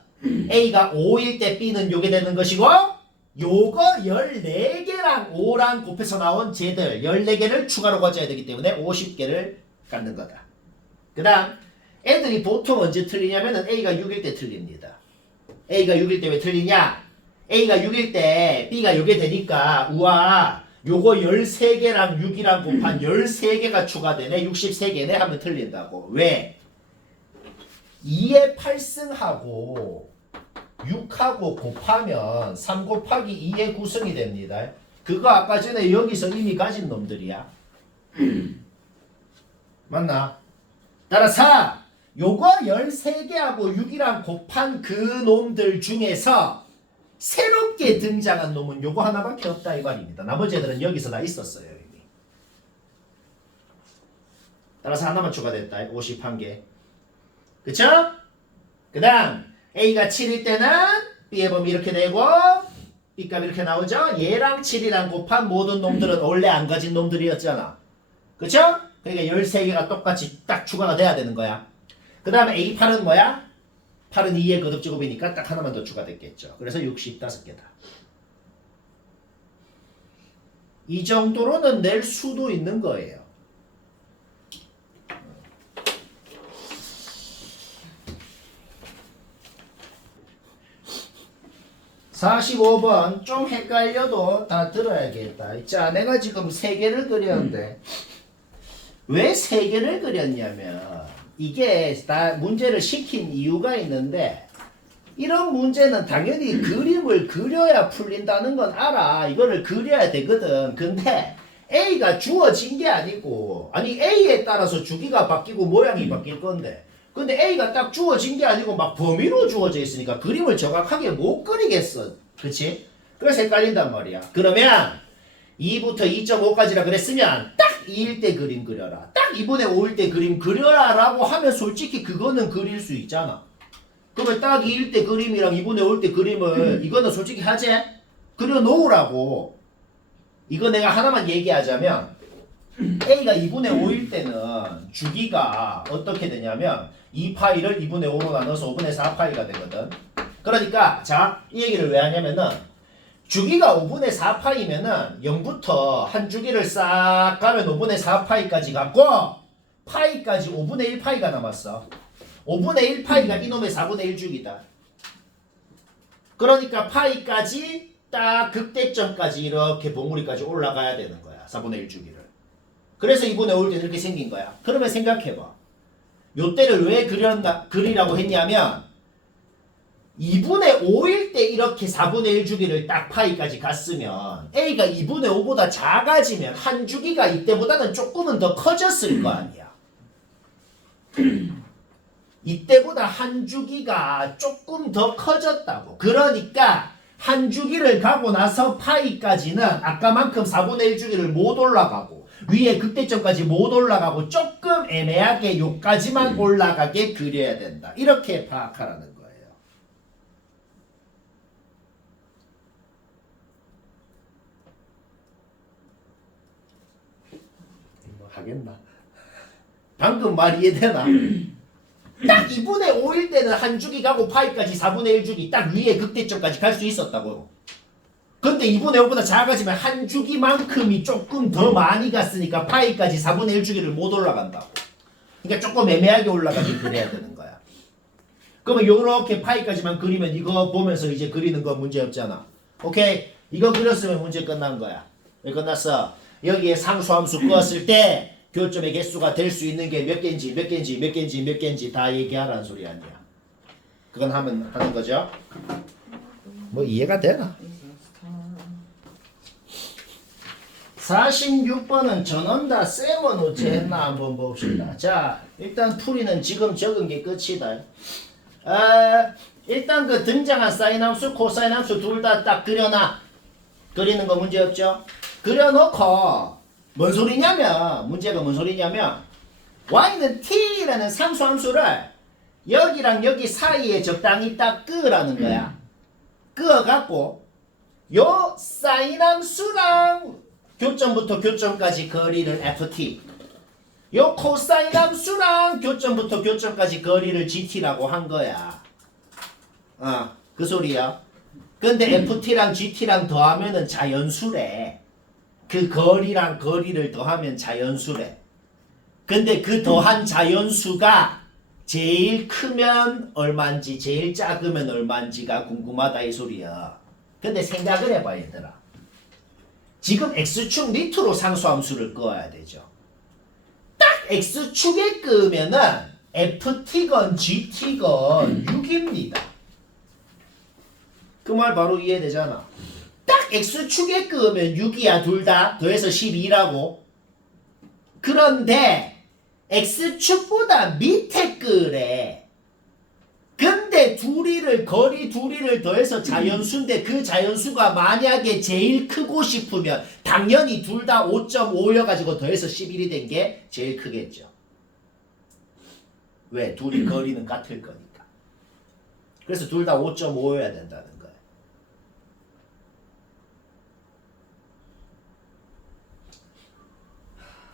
A가 5일 때 B는 요게 되는 것이고 요거 14개랑 5랑 곱해서 나온 쟤들 14개를 추가로 가져야 되기 때문에 50개를 갖는 거다. 그 다음 애들이 보통 언제 틀리냐면은 A가 6일 때 틀립니다. A가 6일 때 왜 틀리냐? A가 6일 때 B가 요게 되니까 우와 요거 13개랑 6이랑 곱한 13개가 추가되네 63개네 하면 틀린다고. 왜? 2의 8승하고 6하고 곱하면 3 곱하기 2의 9승이 됩니다. 그거 아까 전에 여기서 이미 가진 놈들이야. 맞나? 따라서 요거 13개하고 6이랑 곱한 그 놈들 중에서 새롭게 등장한 놈은 요거 하나밖에 없다 이 말입니다. 나머지 애들은 여기서 다 있었어요 이미. 따라서 하나만 추가됐다. 51개. 그쵸? 그 다음 A가 7일 때는 B의 범위 이렇게 되고 B값이 이렇게 나오죠? 얘랑 7이랑 곱한 모든 놈들은 원래 안 가진 놈들이었잖아. 그쵸? 그러니까 13개가 똑같이 딱 추가가 돼야 되는 거야. 그 다음에 A8은 뭐야? 8은 2의 거듭제곱이니까 딱 하나만 더 추가됐겠죠. 그래서 65개다. 이 정도로는 낼 수도 있는 거예요. 45번 좀 헷갈려도 다 들어야겠다. 자, 내가 지금 3개를 그렸는데 왜 3개를 그렸냐면 이게 다 문제를 시킨 이유가 있는데 이런 문제는 당연히 그림을 그려야 풀린다는 건 알아. 이거를 그려야 되거든. 근데 A가 주어진 게 아니고 아니 A에 따라서 주기가 바뀌고 모양이 바뀔 건데 근데 A가 딱 주어진 게 아니고 막 범위로 주어져 있으니까 그림을 정확하게 못 그리겠어. 그치? 그래서 헷갈린단 말이야. 그러면 2부터 2.5까지라 그랬으면 딱 2일 때 그림 그려라. 딱 2분의 5일 때 그림 그려라 라고 하면 솔직히 그거는 그릴 수 있잖아. 그러면 딱 2일 때 그림이랑 2분의 5일 때 그림을 이거는 솔직히 하지? 그려 놓으라고. 이거 내가 하나만 얘기하자면 A가 2분의 5일 때는 주기가 어떻게 되냐면 2파이를 2분의 5로 나눠서 5분의 4파이가 되거든. 그러니까 자, 이 얘기를 왜 하냐면은 주기가 5분의 4파이면은 0부터 한 주기를 싹 가면 5분의 4파이까지 갔고 파이까지 5분의 1파이가 남았어. 5분의 1파이가 이놈의 4분의 1주기다. 그러니까 파이까지 딱 극대점까지 이렇게 봉우리까지 올라가야 되는 거야. 4분의 1주기를. 그래서 2분의 5일 때 이렇게 생긴 거야. 그러면 생각해봐. 요때를 왜 그리라고 했냐면 2분의 5일 때 이렇게 4분의 1주기를 딱 파이까지 갔으면 A가 2분의 5보다 작아지면 한 주기가 이때보다는 조금은 더 커졌을 거 아니야. 이때보다 한 주기가 조금 더 커졌다고. 그러니까 한 주기를 가고 나서 파이까지는 아까만큼 4분의 1주기를 못 올라가고 위에 극대점까지 못 올라가고 조금 애매하게 요까지만 올라가게 그려야 된다. 이렇게 파악하라는 거예요. 하겠나? 방금 말 이해되나? 딱 2분의 5일 때는 한 주기 가고 파이까지 4분의 1주기 딱 위에 극대점까지 갈 수 있었다고. 근데 2분의 5보다 작아지면 한 주기만큼이 조금 더 많이 갔으니까 파이까지 4분의 1주기를 못 올라간다고. 그러니까 조금 애매하게 올라가게 그려야 되는 거야. 그러면 요렇게 파이까지만 그리면 이거 보면서 이제 그리는 거 문제 없잖아. 오케이? 이거 그렸으면 문제 끝난 거야. 왜 끝났어? 여기에 상수함수 끄었을 때 교점의 개수가 될 수 있는 게 몇 개인지 몇 개인지 몇 개인지 몇 개인지 다 얘기하라는 소리 아니야. 그건 하는 거죠. 뭐 이해가 되나? 46번은 전원 다 셈은 어째 했나 한번 봅시다. 자, 일단 풀이는 지금 적은 게 끝이다. 일단 그 등장한 사인 함수, 코사인 함수 둘 다 딱 그려놔. 그리는 거 문제 없죠? 그려놓고 뭔 소리냐면 문제가 뭔 소리냐면 y는 t라는 상수 함수를 여기랑 여기 사이에 적당히 딱 끄라는 거야. 끄어갖고 요 사인 함수랑 교점부터 교점까지 거리를 ft, 요 코사인 함수랑 교점부터 교점까지 거리를 gt라고 한 거야. 그 소리야. 근데 ft랑 gt랑 더하면은 자연수래. 그 거리랑 거리를 더하면 자연수래. 근데 그 더한 자연수가 제일 크면 얼마인지 제일 작으면 얼마인지가 궁금하다 이 소리야. 근데 생각을 해봐 얘들아. 지금 x축 밑으로 상수함수를 그어야 되죠. 딱 x축에 끄면은 ft건 gt건 6입니다. 그 말 바로 이해되잖아. 딱 x축에 끄면 6이야 둘 다. 더해서 12라고. 그런데 x축보다 밑에 끄래. 근데 거리 둘이를 더해서 자연수인데 그 자연수가 만약에 제일 크고 싶으면 당연히 둘 다 5.5여가지고 더해서 11이 된 게 제일 크겠죠. 왜? 둘이 거리는 같을 거니까. 그래서 둘 다 5.5여야 된다는 거야.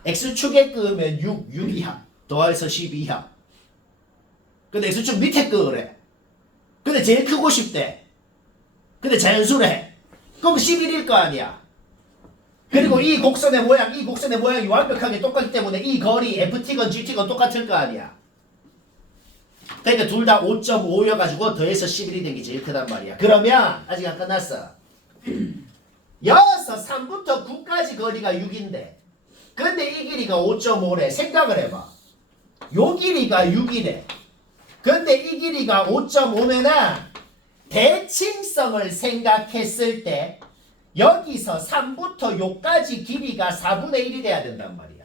x축에 끄면 6이야. 더해서 12이야. 근데 x축 밑에 끄래. 근데 제일 크고 싶대. 근데 자연수래. 그럼 11일 거 아니야. 그리고 이 곡선의 모양이 완벽하게 똑같기 때문에 이 거리 ft건 gt건 똑같을 거 아니야. 그러니까 둘 다 5.5여가지고 더해서 11이 된 게 제일 크단 말이야. 그러면 아직 안 끝났어. 여기서 3부터 9까지 거리가 6인데 근데 이 길이가 5.5래. 생각을 해봐. 요 길이가 6이래. 근데 이 길이가 5.5면은 대칭성을 생각했을 때 여기서 3부터 요까지 길이가 4분의 1이 돼야 된단 말이야.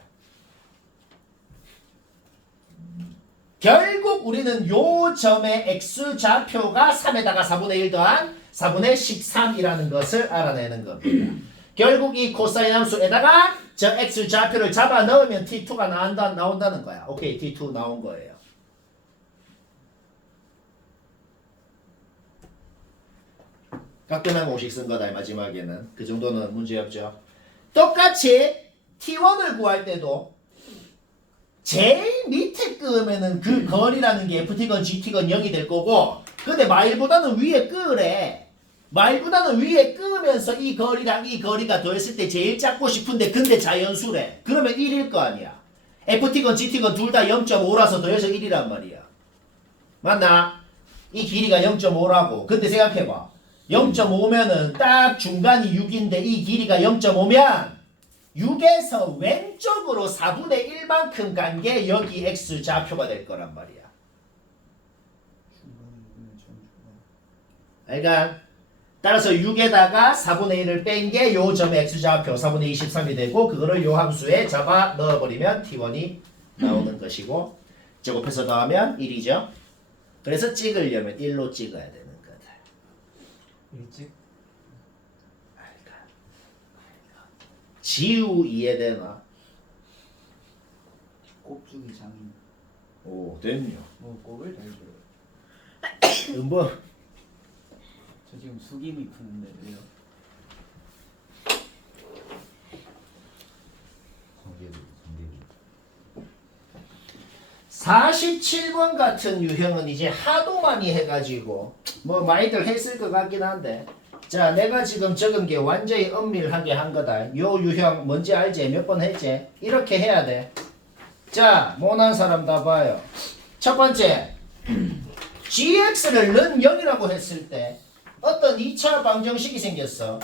결국 우리는 요 점의 x좌표가 3에다가 4분의 1 더한 4분의 13이라는 것을 알아내는 겁니다. 결국 이 코사인 함수에다가 저 x좌표를 잡아 넣으면 t2가 나온다는 거야. 오케이, t2 나온 거예요. 가끔한 공식 쓴 거다 마지막에는. 그 정도는 문제 없죠. 똑같이 t1을 구할 때도 제일 밑에 끄면은 그 거리라는 게 ft건 gt건 0이 될 거고 근데 마일보다는 위에 끄래. 마일보다는 위에 끄면서 이 거리랑 이 거리가 더했을 때 제일 작고 싶은데 근데 자연수래. 그러면 1일 거 아니야. ft건 gt건 둘 다 0.5라서 더해서 1이란 말이야. 맞나? 이 길이가 0.5라고. 근데 생각해봐. 0.5면은 딱 중간이 6인데 이 길이가 0.5면 6에서 왼쪽으로 4분의 1만큼 간 게 여기 x좌표가 될 거란 말이야. 그러니까 따라서 6에다가 4분의 1을 뺀 게 요 점의 x좌표 4분의 23이 되고 그거를 요 함수에 잡아 넣어버리면 t1이 나오는 것이고 제곱해서 더하면 1이죠. 그래서 찍으려면 1로 찍어야 되는 거다. 일찍? 지우 이해되나? 꼽주기 장인. 오, 됐냐? 꼽을 잘 줘요. 뭐? 저 지금 수김이 푸는데 왜요? 성계도 47번 같은 유형은 이제 하도 많이 해가지고 뭐 많이들 했을 것 같긴 한데, 자, 내가 지금 적은 게 완전히 엄밀하게 한 거다. 요 유형 뭔지 알지? 몇 번 했지? 이렇게 해야 돼. 자, 모난 사람 다 봐요. 첫 번째, gx를 는 0이라고 했을 때 어떤 2차 방정식이 생겼어.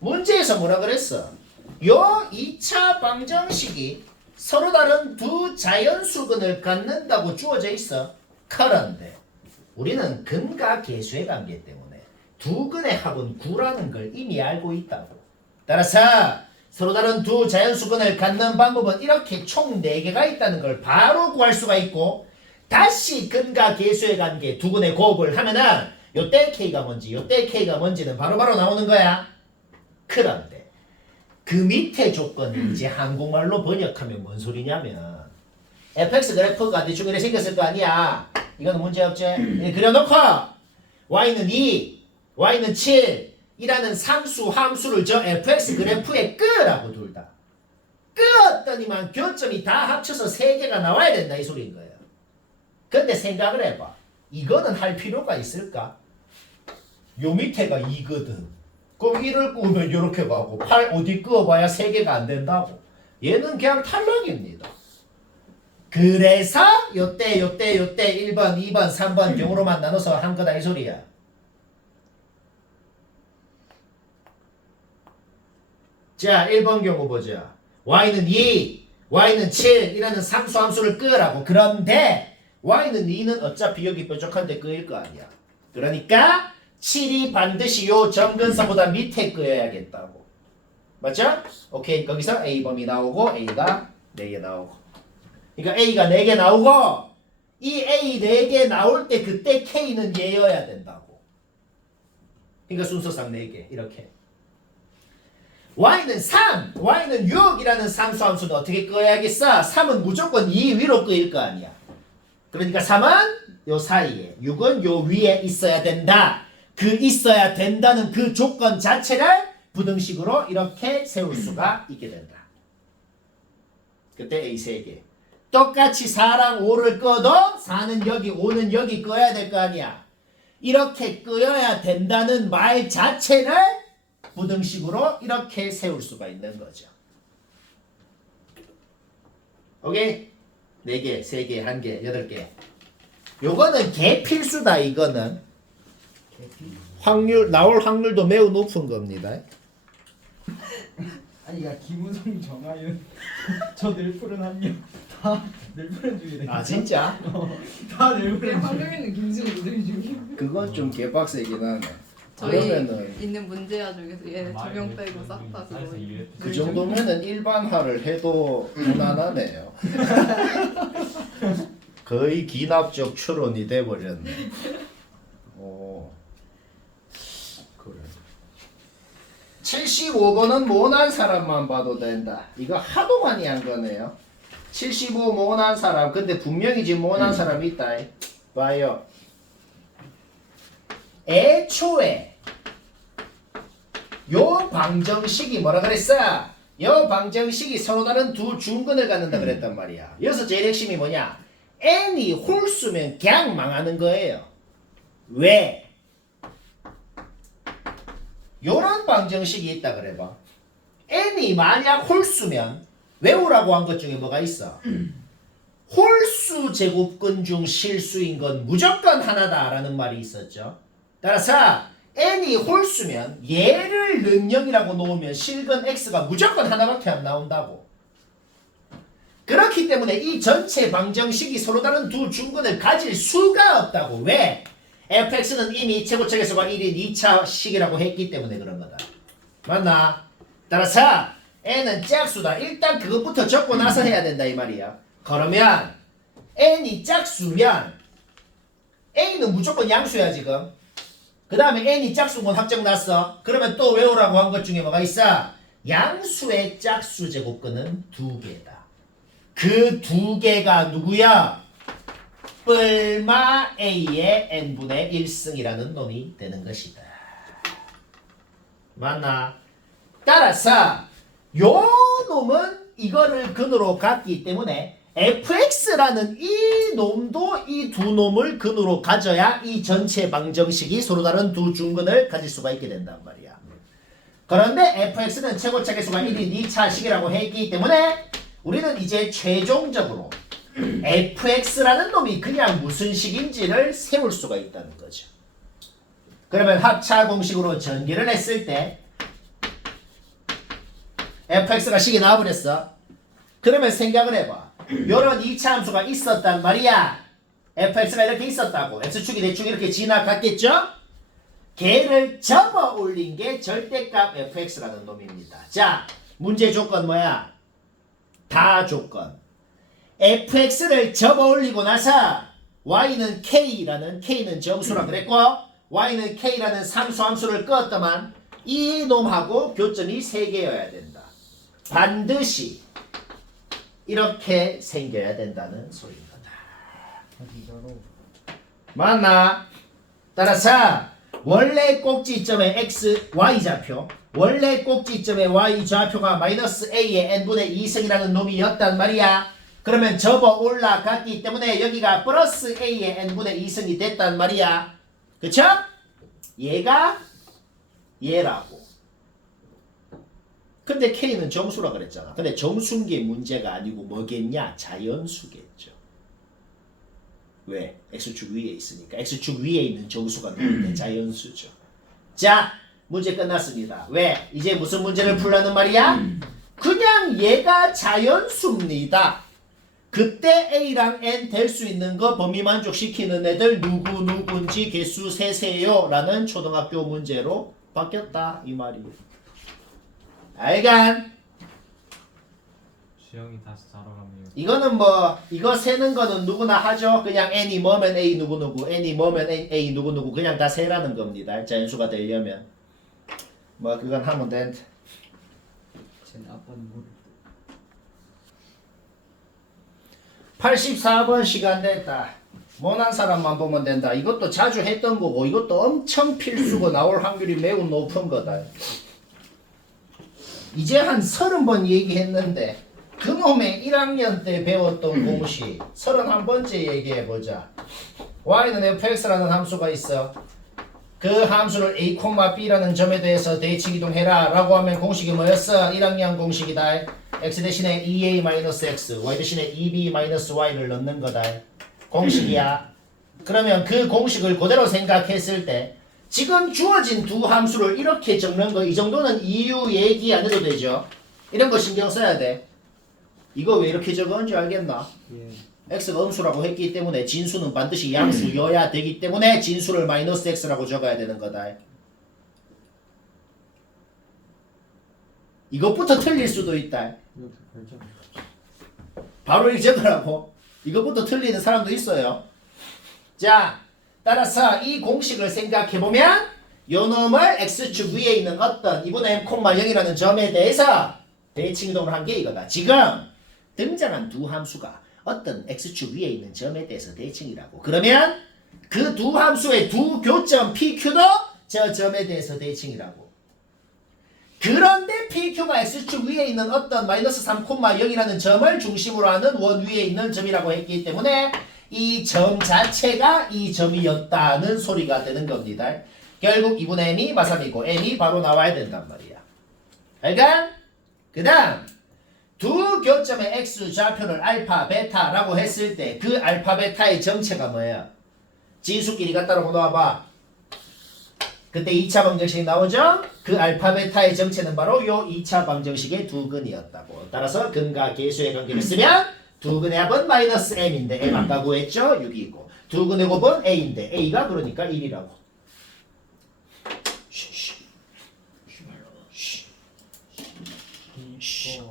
문제에서 뭐라 그랬어? 요 2차 방정식이 서로 다른 두 자연수근을 갖는다고 주어져 있어. 그런데 우리는 근과 계수의 관계 때문에 두 근의 합은 9라는 걸 이미 알고 있다고. 따라서 서로 다른 두 자연수근을 갖는 방법은 이렇게 총 4개가 있다는 걸 바로 구할 수가 있고, 다시 근과 계수의 관계 두 근의 곱을 하면은 요때 K가 뭔지 요때 K가 뭔지는 바로바로 나오는 거야. 그런데 그 밑에 조건이 이제 한국말로 번역하면 뭔 소리냐면, fx 그래프가 대충 이렇게 생겼을 거 아니야. 이거는 문제없지? 그려놓고 y는 2, y는 7 이라는 상수 함수를 저 fx 그래프에 끄라고 둘다 끄었더니만 교점이 다 합쳐서 3개가 나와야 된다 이 소리인 거예요. 근데 생각을 해봐. 이거는 할 필요가 있을까? 요 밑에가 2거든. 그럼 1을 끄면 이렇게 가고 8 어디 끄어봐야 3개가 안 된다고. 얘는 그냥 탈락입니다. 그래서 요때 1번 2번 3번 경우로만 나눠서 한 거다 이 소리야. 자, 1번 경우 보자. y는 2, y는 7 이라는 상수 함수를 끄라고. 그런데 y는 2는 어차피 여기 뾰족한데 끄일 거 아니야. 그러니까 7이 반드시 요 점근서보다 밑에 끄어야겠다고. 맞죠? 오케이. 거기서 A범위 나오고 A가 4개 나오고. 그러니까 A가 4개 나오고, 이 A 4개 나올 때 그때 K는 얘여야 된다고. 그러니까 순서상 4개 이렇게. y는 3, y는 6이라는 상수함수는 어떻게 끄어야겠어? 3은 무조건 2 위로 끄일 거 아니야. 그러니까 3은 요 사이에, 6은 요 위에 있어야 된다. 그 있어야 된다는 그 조건 자체를 부등식으로 이렇게 세울 수가 있게 된다. 그때 A 3개. 똑같이 4랑 5를 꺼도 4는 여기, 5는 여기 꺼야 될 거 아니야. 이렇게 끄어야 된다는 말 자체를 부등식으로 이렇게 세울 수가 있는 거죠. 오케이? 4개, 3개, 1개, 8개. 요거는 개필수다. 이거는 확률 나올 확률도 매우 높은 겁니다. 아니 야 김우성 정하윤 저 넬프른 한명다 넬프른 중이래. 아 진짜? 다 넬프른 중. 황경이는 김승우 노들 중이에요. 그건 좀 개빡세긴 하네. 저희 그러면은 있는 문제야 중에서 얘 두 명 빼고 싹 다 그거. 그 정도면은 일반화를 해도 무난하네요. 거의 기납적 추론이 돼버렸네. 오, 그래. 75번은 모난 사람만 봐도 된다. 이거 하도 많이 한 거네요. 75 모난 사람. 근데 분명히 지금 모난 사람이 있다. 봐요. 애초에 요 방정식이 뭐라 그랬어? 요 방정식이 서로 다른 두 중근을 갖는다 그랬단 말이야. 여기서 제일 핵심이 뭐냐? n이 홀수면 그냥 망하는 거예요. 왜? 요런 방정식이 있다 그래봐. n이 만약 홀수면 외우라고 한 것 중에 뭐가 있어? 홀수 제곱근 중 실수인 건 무조건 하나다라는 말이 있었죠. 따라서 n이 홀수면 얘를 능력이라고 놓으면 실근 x가 무조건 하나밖에 안 나온다고. 그렇기 때문에 이 전체 방정식이 서로 다른 두 중근을 가질 수가 없다고. 왜? fx는 이미 최고차계수가 1인 2차 식이라고 했기 때문에 그런 거다. 맞나? 따라서 n은 짝수다. 일단 그것부터 적고 나서 해야 된다 이 말이야. 그러면 n이 짝수면 a는 무조건 양수야 지금. 그 다음에 n이 짝수인 건 확정 났어. 그러면 또 외우라고 한 것 중에 뭐가 있어? 양수의 짝수 제곱근은 2개다. 그 2개가 누구야? 뿔마 a의 n분의 1승이라는 놈이 되는 것이다. 맞나? 따라서 요 놈은 이거를 근으로 갖기 때문에 fx라는 이 놈도 이 두 놈을 근으로 가져야 이 전체 방정식이 서로 다른 두 중근을 가질 수가 있게 된단 말이야. 그런데 fx는 최고차 계수가 1인 2차식이라고 했기 때문에 우리는 이제 최종적으로 fx라는 놈이 그냥 무슨 식인지를 세울 수가 있다는 거죠. 그러면 합차 공식으로 전개를 했을 때 fx가 식이 나와버렸어. 그러면 생각을 해봐. 요런 2차 함수가 있었단 말이야. fx가 이렇게 있었다고. x축이 대충 이렇게 지나갔겠죠? 걔를 접어 올린 게 절대값 fx라는 놈입니다. 자, 문제 조건 뭐야? 다 조건. fx를 접어 올리고 나서 y는 k라는 k는 정수라 그랬고 y는 k라는 상수 함수를 껐더만 이 놈하고 교점이 3개여야 된다. 반드시 이렇게 생겨야 된다는 소리인 거다. 어디로? 맞나? 따라서 원래 꼭지점의 x, y 좌표 원래 꼭지점의 y 좌표가 마이너스 a의 n분의 2승이라는 놈이었단 말이야. 그러면 접어 올라갔기 때문에 여기가 플러스 a의 n분의 2승이 됐단 말이야. 그쵸? 얘가 얘라고. 근데 k는 정수라 그랬잖아. 근데 정수인 게 문제가 아니고 뭐겠냐? 자연수겠죠. 왜? x축 위에 있으니까. x축 위에 있는 정수가 나오는데 자연수죠. 자, 문제 끝났습니다. 왜? 이제 무슨 문제를 풀라는 말이야? 그냥 얘가 자연수입니다. 그때 a랑 n 될 수 있는 거 범위 만족시키는 애들 누군지 개수 세세요 라는 초등학교 문제로 바뀌었다 이 말이에요. 알간? 주영이 다시 자러 가면 이거는 뭐 이거 세는 거는 누구나 하죠. 그냥 n이 뭐면 a 누구누구 n이 뭐면 a 누구누구 그냥 다 세라는 겁니다. 자연수가 되려면 뭐 그건 하면 된다. 제 아빠는 모르. 84번 시간 됐다. 못한 사람만 보면 된다. 이것도 자주 했던 거고 이것도 엄청 필수고 나올 확률이 매우 높은 거다. 이제 한 30번 얘기했는데 그놈의 1학년 때 배웠던 공식 31번째 얘기해보자. y는 fx라는 함수가 있어. 그 함수를 a, b라는 점에 대해서 대칭 이동해라 라고 하면 공식이 뭐였어? 1학년 공식이다. x 대신에 2a-x, y 대신에 2b-y를 넣는 거다. 공식이야. 그러면 그 공식을 그대로 생각했을 때 지금 주어진 두 함수를 이렇게 적는 거 이 정도는 이유 얘기 안 해도 되죠. 이런 거 신경 써야 돼. 이거 왜 이렇게 적었는지 알겠나? 예. x가 음수라고 했기 때문에 진수는 반드시 양수여야 되기 때문에 진수를 마이너스 x라고 적어야 되는 거다. 이것부터 틀릴 수도 있다. 이것도 결정. 바로 이렇게 적으라고. 이것부터 틀리는 사람도 있어요. 자, 따라서 이 공식을 생각해보면 요 놈을 x축 위에 있는 어떤 2분의 m, 0이라는 점에 대해서 대칭 이동을 한 게 이거다. 지금 등장한 두 함수가 어떤 x축 위에 있는 점에 대해서 대칭이라고. 그러면 그 두 함수의 두 교점 PQ도 저 점에 대해서 대칭이라고. 그런데 PQ가 x축 위에 있는 어떤 마이너스 3,0이라는 점을 중심으로 하는 원 위에 있는 점이라고 했기 때문에 이 점 자체가 이 점이었다는 소리가 되는 겁니다. 결국 2분의 m이 마삼이고 m이 바로 나와야 된단 말이야. 알까? 그 다음 두 교점의 x 좌표를 알파, 베타라고 했을 때 그 알파, 베타의 정체가 뭐예요? 진수끼리 갖다 놓고 놓아봐. 그때 2차 방정식이 나오죠? 그 알파, 베타의 정체는 바로 요 2차 방정식의 두 근이었다고. 따라서 근과 계수의 관계를 쓰면 두 근의 합은 마이너스 m인데 m 아까 구했죠? 6이고 두 근의 곱은 a인데 a가 그러니까 1이라고.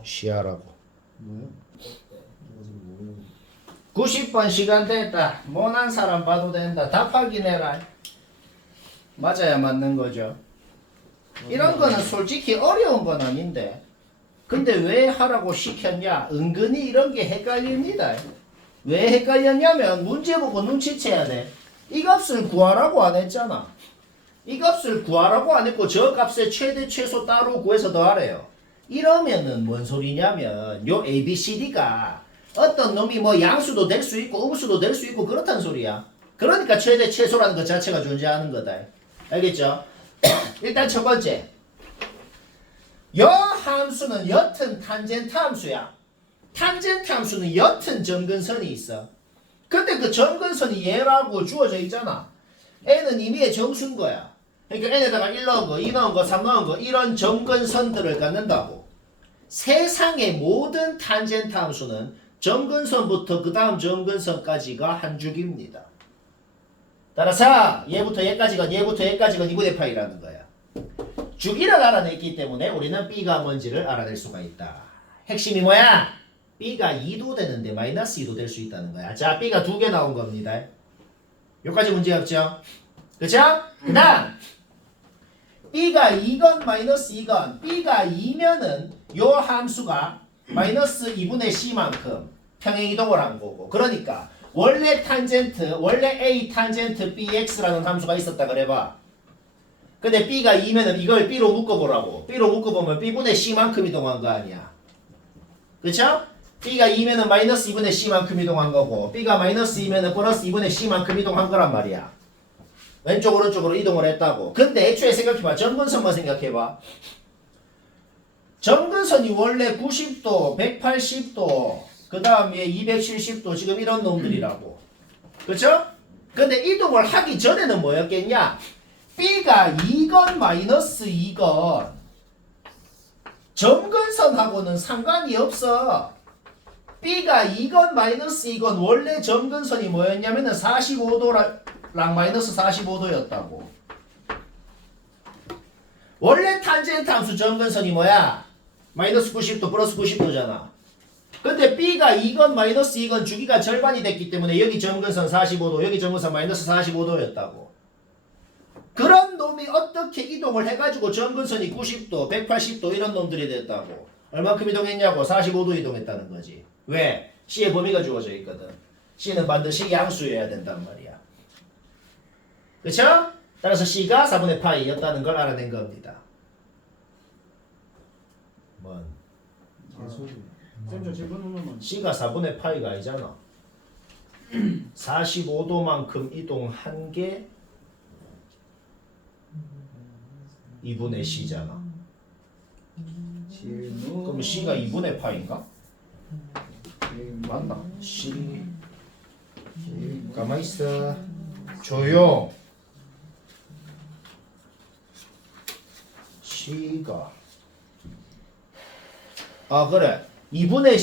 시하라고. 뭐요? 90번 시간 됐다. 못한 사람 봐도 된다. 답 확인해라. 맞아야 맞는 거죠. 이런 거는 솔직히 어려운 건 아닌데 근데 왜 하라고 시켰냐? 은근히 이런 게 헷갈립니다. 왜 헷갈렸냐면 문제 보고 눈치채야 돼. 이 값을 구하라고 안 했잖아. 이 값을 구하라고 안 했고 저 값의 최대 최소 따로 구해서 더하래요. 이러면은 뭔 소리냐면 요 ABCD가 어떤 놈이 뭐 양수도 될 수 있고 음수도 될 수 있고 그렇다는 소리야. 그러니까 최대 최소라는 것 자체가 존재하는 거다. 알겠죠? 일단 첫 번째, 여 함수는 옅은 탄젠트 함수야. 탄젠트 함수는 옅은 점근선이 있어. 근데 그 점근선이 얘라고 주어져 있잖아. n은 임의의 정수인 거야. 그러니까 n에다가 1 넣은 거, 2 넣은 거, 3 넣은 거 이런 점근선들을 갖는다고. 세상의 모든 탄젠트 함수는 점근선부터 그 다음 점근선까지가 한 줄기입니다. 따라서 얘부터 얘까지건 얘부터 얘까지건 2분의 파이라는 거야. 주기를 알아냈기 때문에 우리는 B가 뭔지를 알아낼 수가 있다. 핵심이 뭐야? B가 2도 되는데 마이너스 2도 될 수 있다는 거야. 자, B가 2개 나온 겁니다. 여기까지 문제 없죠? 그쵸? 그 다음 B가 2건 마이너스 2건 B가 2면은 요 함수가 마이너스 2분의 C만큼 평행이동을 한 거고, 그러니까 원래 탄젠트, 원래 A 탄젠트 BX라는 함수가 있었다 그래봐. 근데 B가 2면은 이걸 B로 묶어보라고. B로 묶어보면 B분의 C만큼 이동한 거 아니야. 그쵸? B가 2면은 마이너스 2분의 C만큼 이동한 거고, B가 마이너스 2면은 플러스 2분의 C만큼 이동한 거란 말이야. 왼쪽 오른쪽으로 이동을 했다고. 근데 애초에 생각해봐. 점근선만 생각해봐. 점근선이 원래 90도, 180도, 그 다음에 270도 지금 이런 놈들이라고. 그쵸? 근데 이동을 하기 전에는 뭐였겠냐? B가 2건 마이너스 2건 점근선하고는 상관이 없어. B가 2건 마이너스 2건 원래 점근선이 뭐였냐면은 45도랑 마이너스 45도였다고. 원래 탄젠트 함수 점근선이 뭐야? 마이너스 90도 플러스 90도잖아. 근데 B가 2건 마이너스 2건 주기가 절반이 됐기 때문에 여기 점근선 45도, 여기 점근선 마이너스 45도였다고. 그런 놈이 어떻게 이동을 해가지고 점근선이 90도, 180도 이런 놈들이 됐다고. 얼마큼 이동했냐고? 45도 이동했다는 거지. 왜? C의 범위가 주어져 있거든. C는 반드시 양수여야 된단 말이야. 그쵸? 따라서 C가 4분의 파이였다는 걸 알아낸 겁니다. 뭔? 쌤, 저 질문 하나만. C가 4분의 파이가 아니잖아. 45도만큼 이동한 게 2분의 C잖아. 질문. 그럼 C가 2분의 파인가? 맞나? C. 가만히 있어. 조용. C가 그래. 2분의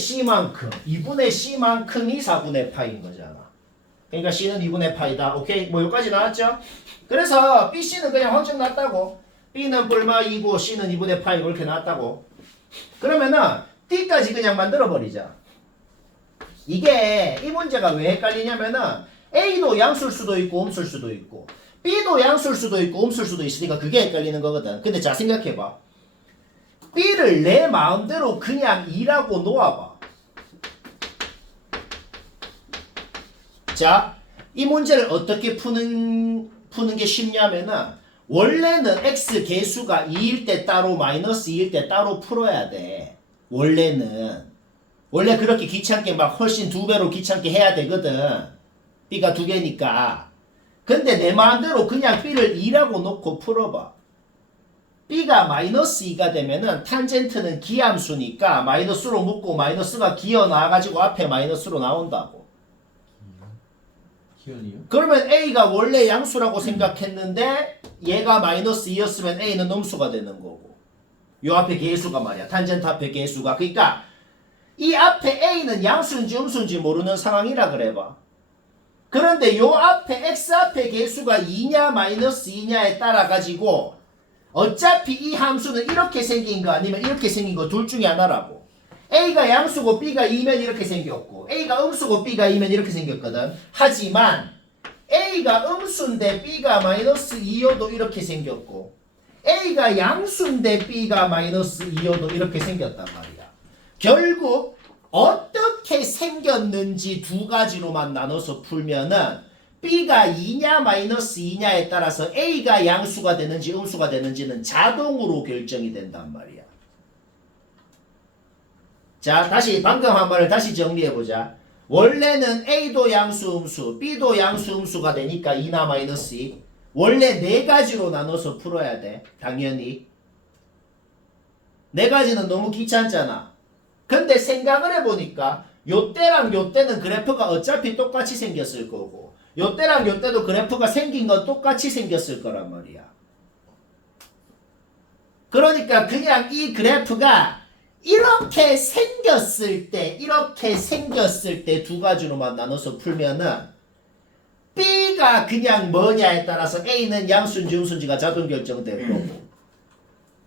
C만큼이 4분의 파인 거잖아. 그러니까 C는 2분의 파이다. 오케이? 뭐 여기까지 나왔죠? 그래서 BC는 그냥 확정 났다고. B는 뿔마 2고 C는 2분의 파이고 이렇게 나왔다고. 그러면은 D까지 그냥 만들어버리자. 이게 이 문제가 왜 헷갈리냐면은 A도 양수일 수도 있고 음수일 수도 있고 B도 양수일 수도 있고 음수일 수도 있으니까 그게 헷갈리는 거거든. 근데 자 생각해봐. B를 내 마음대로 그냥 2라고 놓아봐. 자, 이 문제를 어떻게 푸는 게 쉽냐면은 원래는 x 개수가 2일 때 따로 마이너스 2일 때 따로 풀어야 돼. 원래 그렇게 귀찮게 막 훨씬 2배로 귀찮게 해야 되거든. B가 2개니까. 근데 내 마음대로 그냥 B를 2라고 놓고 풀어봐. B가 마이너스 2가 되면은 탄젠트는 기함수니까 마이너스로 묶고 마이너스가 기어 나와가지고 앞에 마이너스로 나온다고. 기현이요? 그러면 A가 원래 양수라고 생각했는데 얘가 마이너스 2였으면 A는 음수가 되는 거고. 요 앞에 개수가 말이야. 탄젠트 앞에 개수가. 그러니까 이 앞에 A는 양수인지 음수인지 모르는 상황이라 그래봐. 그런데 요 앞에 X 앞에 개수가 2냐 마이너스 2냐에 따라 가지고 어차피 이 함수는 이렇게 생긴 거 아니면 이렇게 생긴 거 둘 중에 하나라고. A가 양수고 B가 2면 이렇게 생겼고 A가 음수고 B가 2면 이렇게 생겼거든. 하지만 A가 음수인데 B가 마이너스 2여도 이렇게 생겼고 A가 양수인데 B가 마이너스 2여도 이렇게 생겼단 말이야. 결국 어떻게 생겼는지 두 가지로만 나눠서 풀면은 B가 2냐 마이너스 2냐에 따라서 A가 양수가 되는지 음수가 되는지는 자동으로 결정이 된단 말이야. 자, 다시 방금 한 말을 다시 정리해 보자. 원래는 A도 양수 음수, B도 양수 음수가 되니까 2나-2. 원래 네 가지로 나눠서 풀어야 돼. 당연히. 네 가지는 너무 귀찮잖아. 근데 생각을 해보니까 요때랑 요때는 그래프가 어차피 똑같이 생겼을 거고 요때랑 요때도 그래프가 생긴 건 똑같이 생겼을 거란 말이야. 그러니까 그냥 이 그래프가 이렇게 생겼을 때 두 가지로만 나눠서 풀면은 B가 그냥 뭐냐에 따라서 A는 양수인지 음수인지가 자동 결정될 거고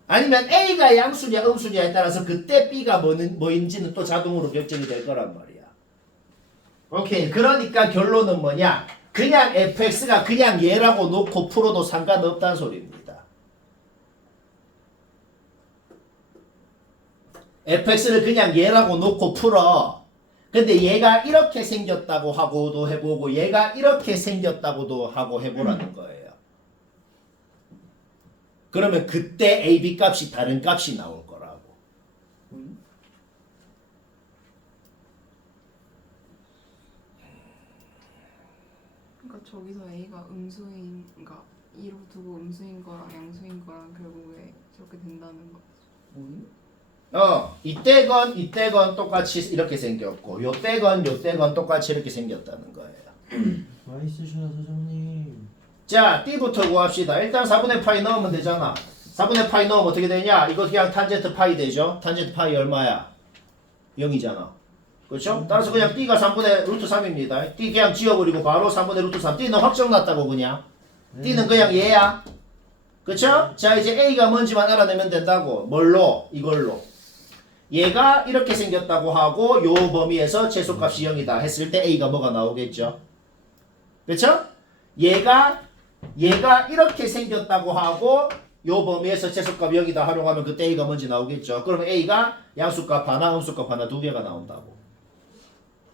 아니면 A가 양수냐 음수냐에 따라서 그때 B가 뭐인지는 또 자동으로 결정이 될 거란 말이야. 오케이. 그러니까 결론은 뭐냐? 그냥 fx가 그냥 얘라고 놓고 풀어도 상관없다는 소리입니다. fx를 그냥 얘라고 놓고 풀어. 근데 얘가 이렇게 생겼다고 하고도 해보고 얘가 이렇게 생겼다고도 하고 해보라는 거예요. 그러면 그때 a, b 값이 다른 값이 나올 거라고. 그러니까 저기서 A가 음수인, 그러니까 2로 두고 음수인 거랑 양수인 거랑 결국에 저렇게 된다는 거. 이때건 똑같이 이렇게 생겼고 요때건 똑같이 이렇게 생겼다는 거예요. 맛있으셔요 사장님. 자, D부터 구합시다. 일단 4분의 파이 넣으면 되잖아. 4분의 파이 넣으면 어떻게 되냐? 이거 그냥 탄젠트 파이 되죠? 탄젠트 파이 얼마야? 0이잖아. 그렇죠? 따라서 그냥 D가 3분의 루트 3입니다. D 그냥 지워버리고 바로 3분의 루트 3. D는 확정 났다고 그냥. D는 그냥 얘야. 그렇죠? 자, 이제 A가 뭔지만 알아내면 된다고. 뭘로? 이걸로. 얘가 이렇게 생겼다고 하고 요 범위에서 최소값이 0이다 했을 때 A가 뭐가 나오겠죠? 그렇죠? 얘가 이렇게 생겼다고 하고 요 범위에서 최소값 0이다 활용하면 그때 A가 뭔지 나오겠죠. 그러면 A가 양수값 하나, 음수값 하나 두 개가 나온다고.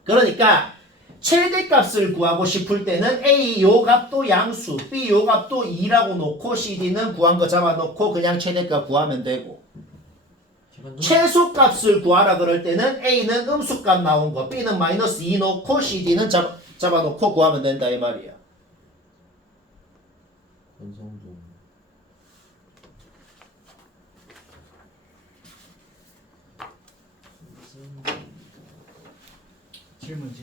그러니까 최대값을 구하고 싶을 때는 A 요 값도 양수, B 요 값도 2라고 놓고 CD는 구한 거 잡아놓고 그냥 최대값 구하면 되고 최소값을 구하라 그럴 때는 A는 음수값 나온 거, B는 마이너스 2 놓고 CD는 잡아놓고 구하면 된다 이 말이야. 권성동. 질문.